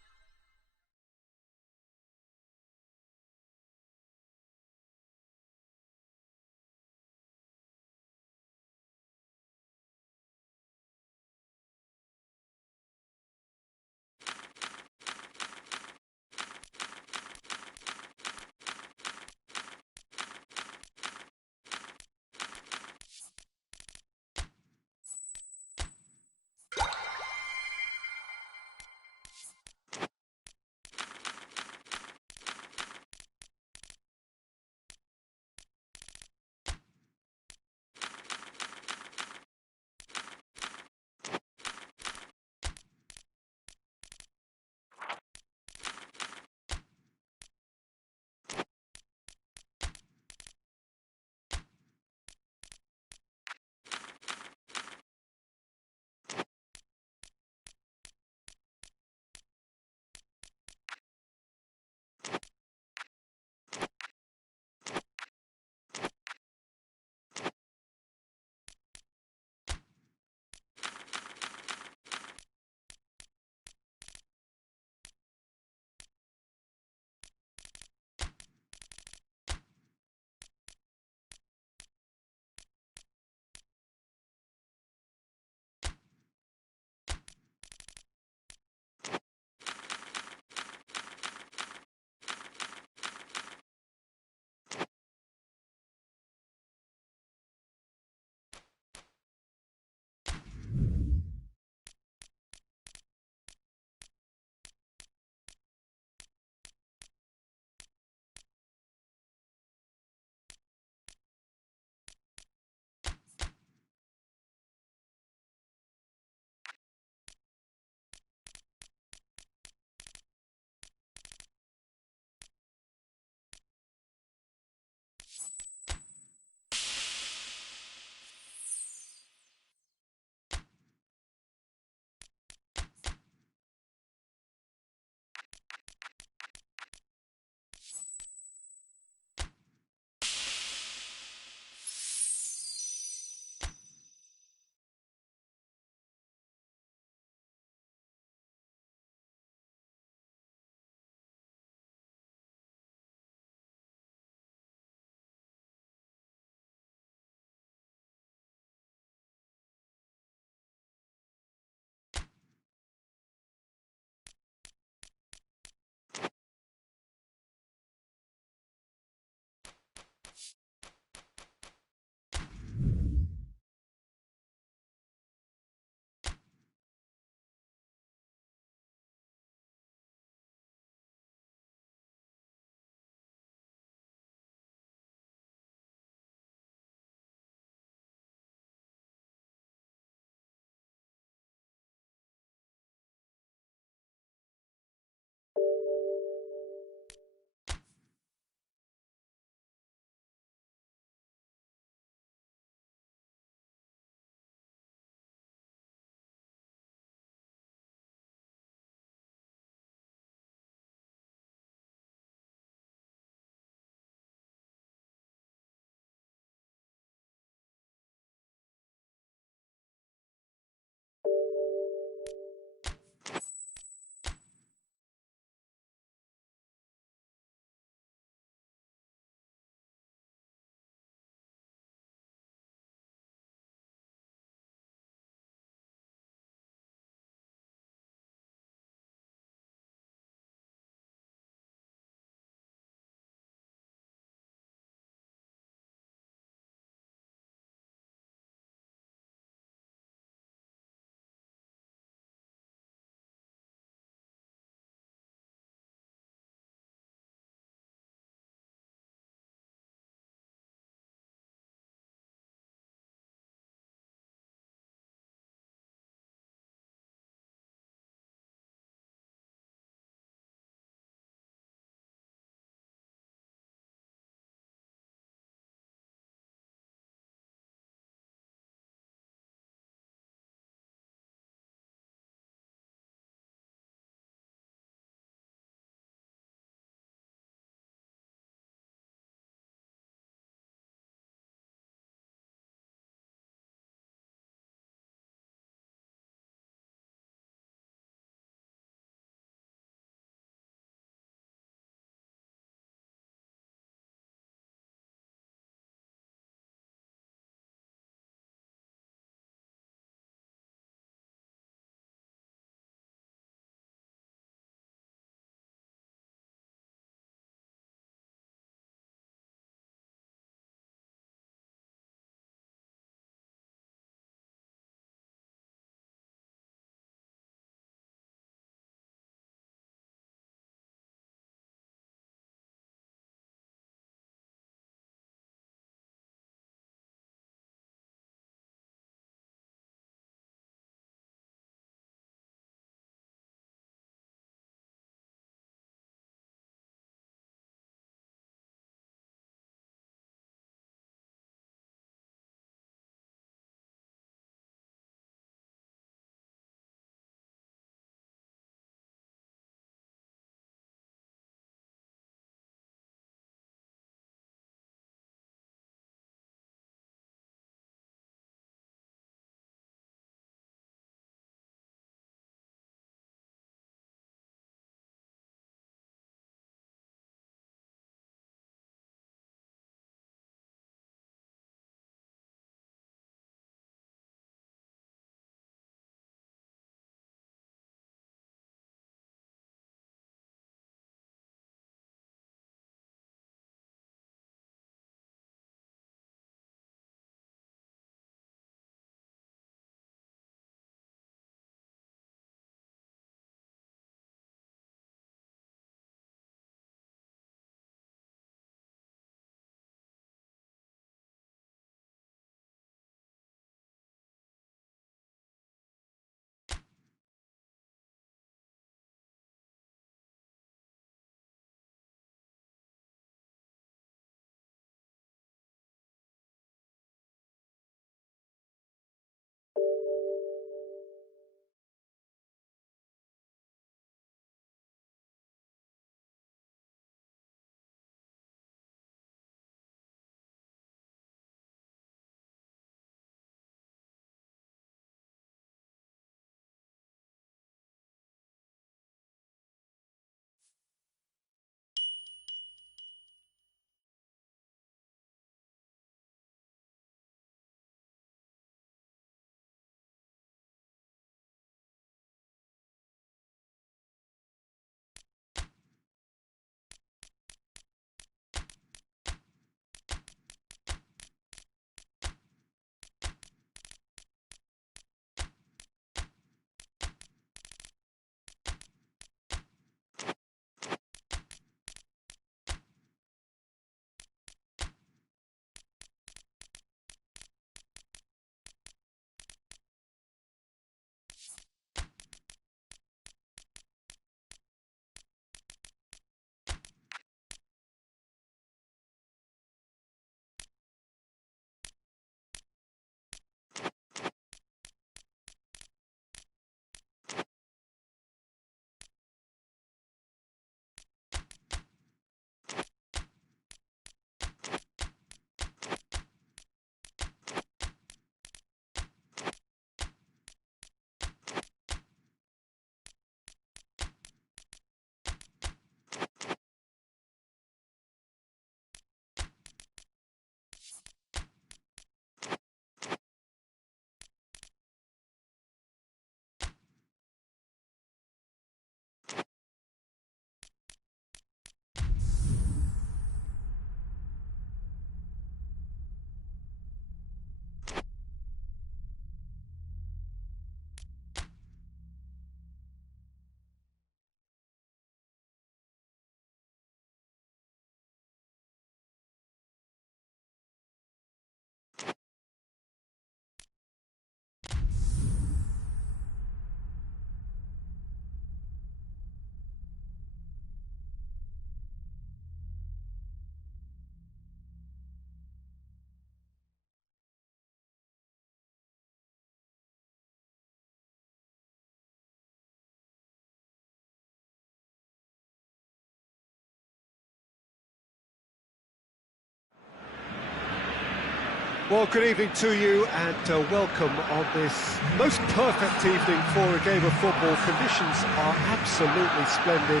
Well, good evening to you and welcome on this most perfect evening for a game of football. Conditions are absolutely splendid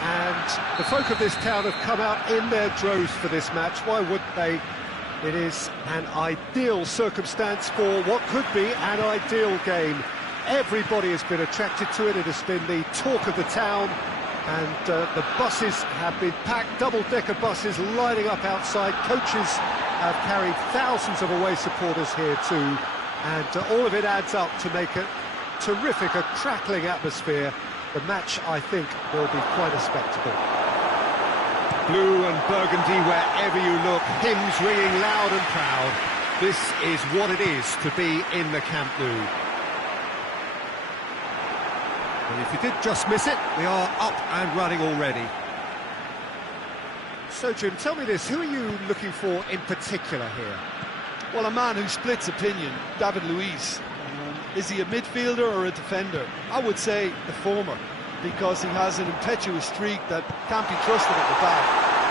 and the folk of this town have come out in their droves for this match. Why wouldn't they? It is an ideal circumstance for what could be an ideal game. Everybody has been attracted to it. It has been the talk of the town, and the buses have been packed, double-decker buses lining up outside. Coaches have carried thousands of away supporters here too, and all of it adds up to make a terrific, a crackling atmosphere. The match, I think, will be quite a spectacle. Blue and burgundy wherever you look, hymns ringing loud and proud. This is what it is to be in the Camp Nou. And if you did just miss it, we are up and running already. So, Jim, tell me this, who are you looking for in particular here? Well, a man who splits opinion, David Luiz. Is he a midfielder or a defender? I would say the former, because he has an impetuous streak that can't be trusted at the back,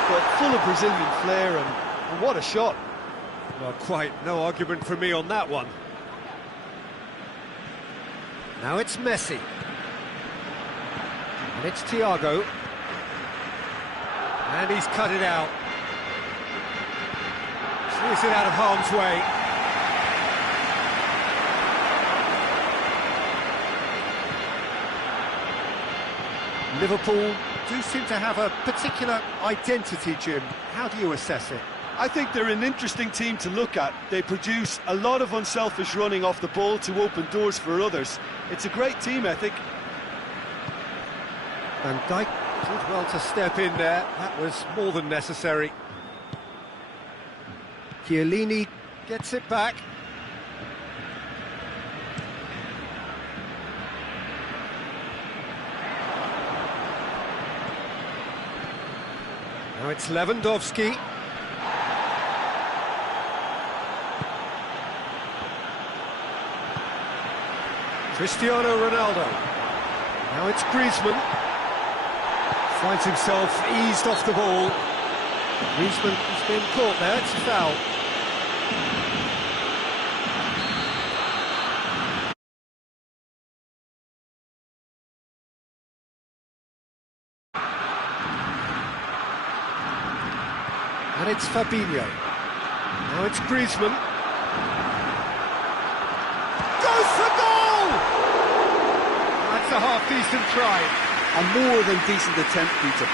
but full of Brazilian flair, and what a shot. Well, quite no argument from me on that one. Now it's Messi. And it's Thiago. And he's cut it out. Clears it out of harm's way. Liverpool do seem to have a particular identity, Jim. How do you assess it? I think they're an interesting team to look at. They produce a lot of unselfish running off the ball to open doors for others. It's a great team ethic. Van Dijk did well to step in there. That was more than necessary. Chiellini gets it back. Now it's Lewandowski. Cristiano Ronaldo. Now it's Griezmann. Finds himself eased off the ball. Griezmann has been caught there, it's a foul. And it's Fabinho. Now it's Griezmann. Goes for goal! That's a half-decent try. A more than decent attempt, Peter.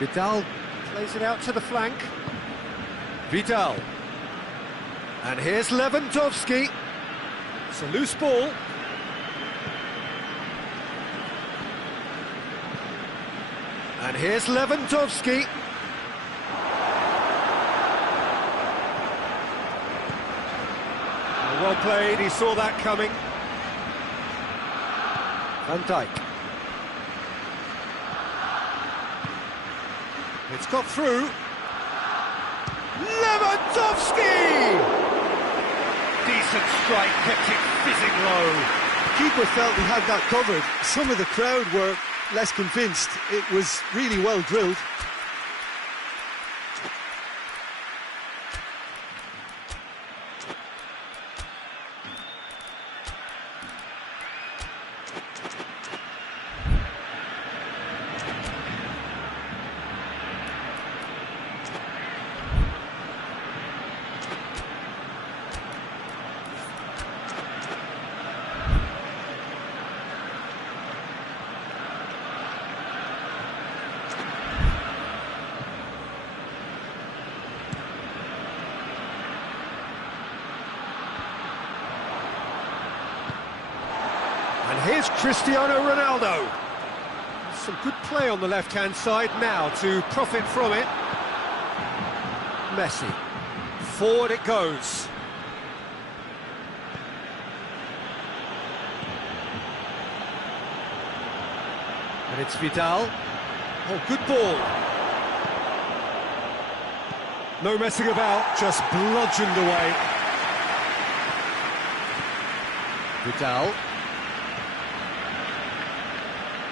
Vidal plays it out to the flank. Vidal. And here's Lewandowski. It's a loose ball. And here's Lewandowski. Well played, he saw that coming. Van Dijk. It's got through. Lewandowski! Decent strike, kept it fizzing low. The keeper felt he had that covered. Some of the crowd were less convinced. It was really well drilled. And here's Cristiano Ronaldo. Some good play on the left-hand side now to profit from it. Messi. Forward it goes. And it's Vidal. Oh, good ball. No messing about, just bludgeoned away. Vidal.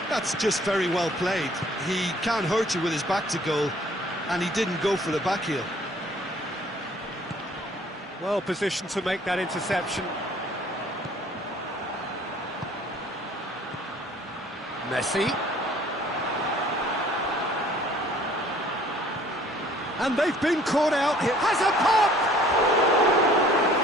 That's just very well played. He can't hurt you with his back to goal, and he didn't go for the back heel. Well positioned to make that interception. Messi. And they've been caught out. It has a pop!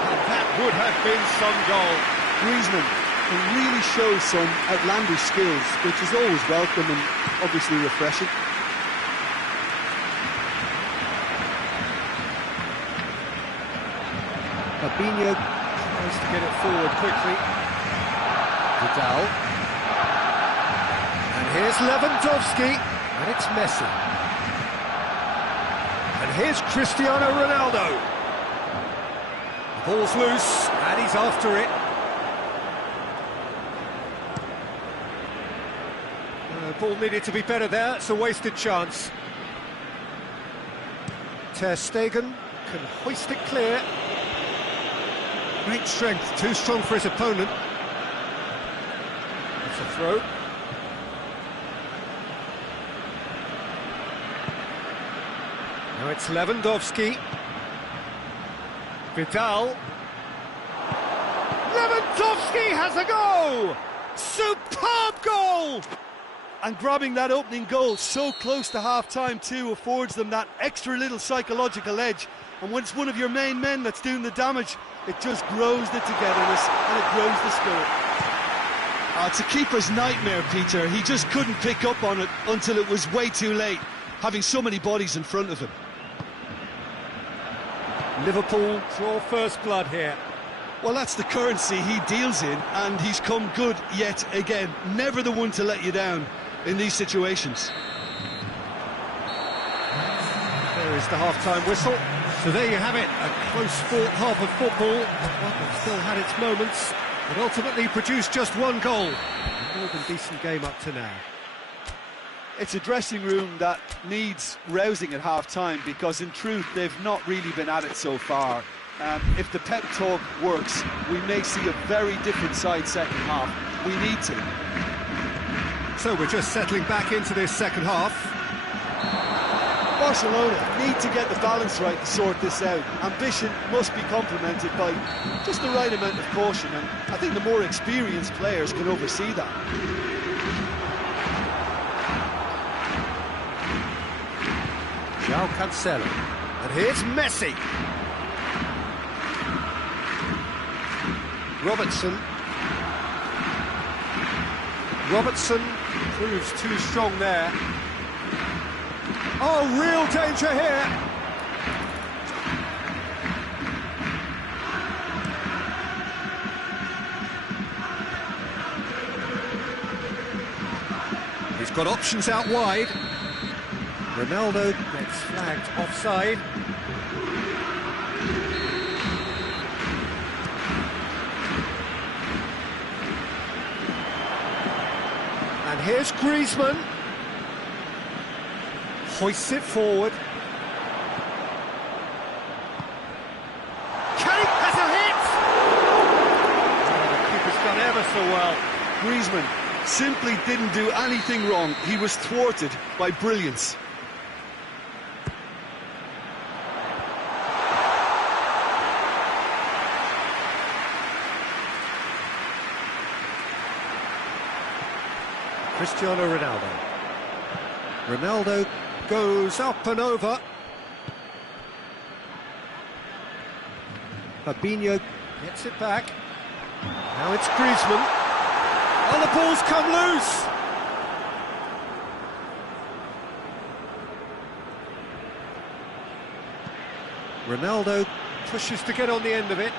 And that would have been some goal. Griezmann can really show some outlandish skills, which is always welcome and obviously refreshing. Fabinho tries to get it forward quickly. Vidal. And here's Lewandowski. And it's Messi. And here's Cristiano Ronaldo. The ball's loose, and he's after it. The ball needed to be better there. It's a wasted chance. Ter Stegen can hoist it clear. Great strength, too strong for his opponent. It's a throw. Now it's Lewandowski. Vidal. Lewandowski has a goal! Superb goal! And grabbing that opening goal so close to half-time too affords them that extra little psychological edge. And when it's one of your main men that's doing the damage, it just grows the togetherness and it grows the spirit. It's a keeper's nightmare, Peter. He just couldn't pick up on it until it was way too late, having so many bodies in front of him. Liverpool draw first blood here. Well, that's the currency he deals in, and he's come good yet again. Never the one to let you down in these situations. There is the half-time whistle. So there you have it, a close-fought half of football, one that still had its moments, but ultimately produced just one goal. A more than decent game up to now. It's a dressing room that needs rousing at half-time, because in truth they've not really been at it so far. If the pep talk works, we may see a very different side second half. We need to. So we're just settling back into this second half. Barcelona need to get the balance right to sort this out. Ambition must be complemented by just the right amount of caution, and I think the more experienced players can oversee that. João Cancelo. And here's Messi. Robertson proves too strong there. Oh, real danger here. He's got options out wide. Ronaldo gets flagged offside. And here's Griezmann. Hoists it forward. Kane has a hit! Oh, the keeper's done ever so well. Griezmann simply didn't do anything wrong. He was thwarted by brilliance. Cristiano Ronaldo. Ronaldo goes up and over. Fabinho gets it back. Now it's Griezmann. Oh, the ball's come loose! Ronaldo pushes to get on the end of it.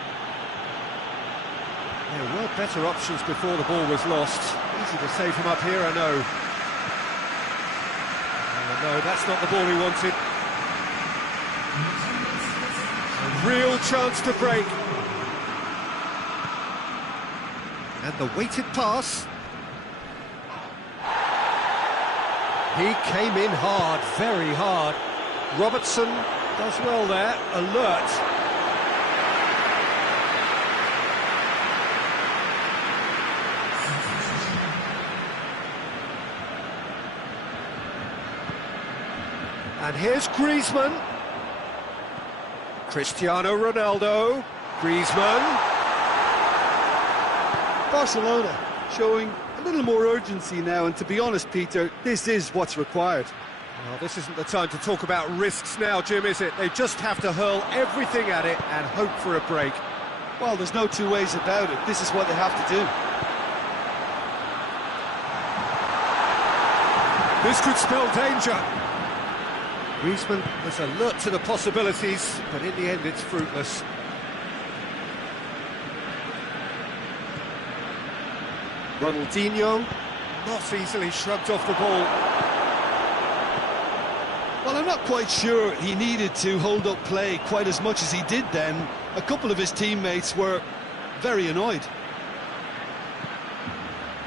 There were better options before the ball was lost. Easy to save him up here, I know. No, that's not the ball he wanted. A real chance to break. And the weighted pass. He came in hard, very hard. Robertson Does well there, alert. And here's Griezmann. Cristiano Ronaldo. Griezmann. Barcelona showing a little more urgency now, and to be honest, Peter, this is what's required. Well, this isn't the time to talk about risks now, Jim, is it? They just have to hurl everything at it and hope for a break. Well, there's no two ways about it. This is what they have to do. This could spell danger. Griezmann was alert to the possibilities, but in the end it's fruitless. Ronaldinho, not easily shrugged off the ball. Well, I'm not quite sure he needed to hold up play quite as much as he did then. A couple of his teammates were very annoyed.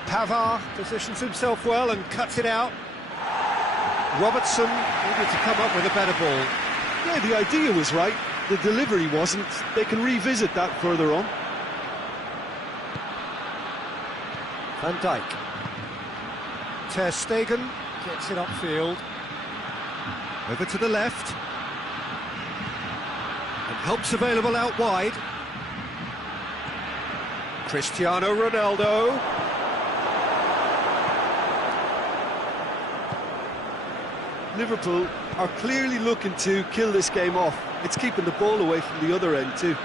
Pavard positions himself well and cuts it out. Robertson needed to come up with a better ball. Yeah, the idea was right, the delivery wasn't. They can revisit that further on. Van Dijk. Ter Stegen gets it upfield. Over to the left. And help's available out wide. Cristiano Ronaldo. Liverpool are clearly looking to kill this game off. It's keeping the ball away from the other end too.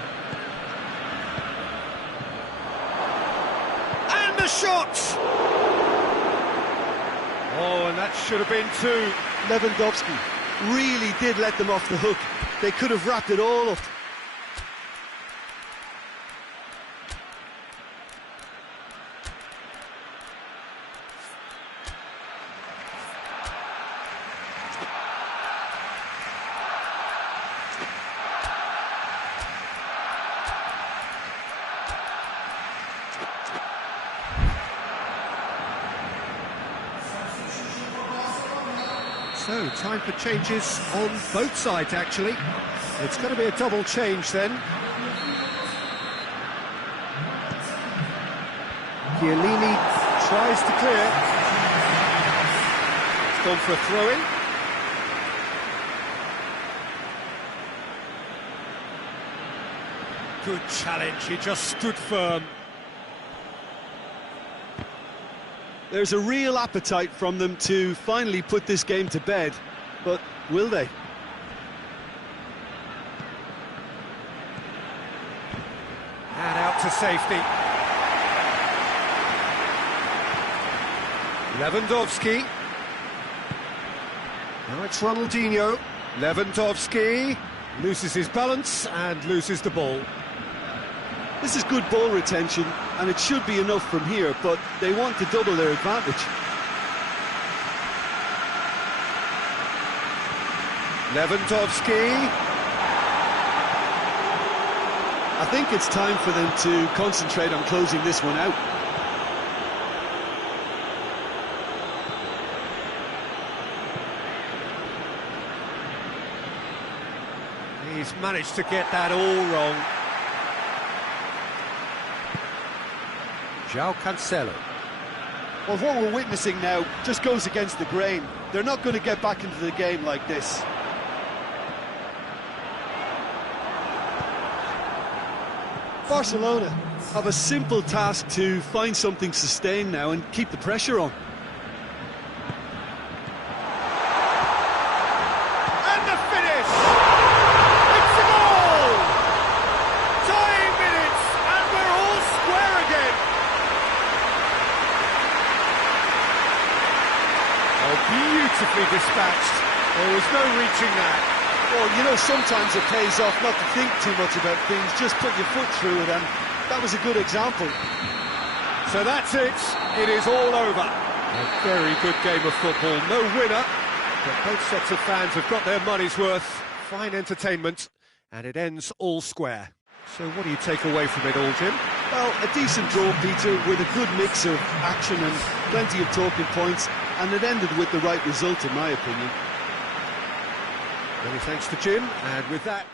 And the shot! Oh, and that should have been two. Lewandowski really did let them off the hook. They could have wrapped it all up. So, time for changes on both sides, actually. It's going to be a double change then. Chiellini tries to clear. It's gone for a throw-in. Good challenge, he just stood firm. There's a real appetite from them to finally put this game to bed, but will they? And out to safety. Lewandowski. Now it's Ronaldinho. Lewandowski loses his balance and loses the ball. This is good ball retention, and it should be enough from here, but they want to double their advantage. Lewandowski. I think it's time for them to concentrate on closing this one out. He's managed to get that all wrong. João Cancelo. Well, what we're witnessing now just goes against the grain. They're not going to get back into the game like this. Barcelona have a simple task to find something sustained now and keep the pressure on. And the finish! It's a goal! Tying minutes, and we're all square again. Oh, beautifully dispatched. There was no reaching that. Well, you know, sometimes it pays off not to think too much about things, just put your foot through it, and that was a good example. So that's it. It is all over. A very good game of football. No winner, but both sets of fans have got their money's worth. Fine entertainment, and it ends all square. So what do you take away from it all, Jim? Well, a decent draw, Peter, with a good mix of action and plenty of talking points, and it ended with the right result, in my opinion. Many thanks to Jim, and with that...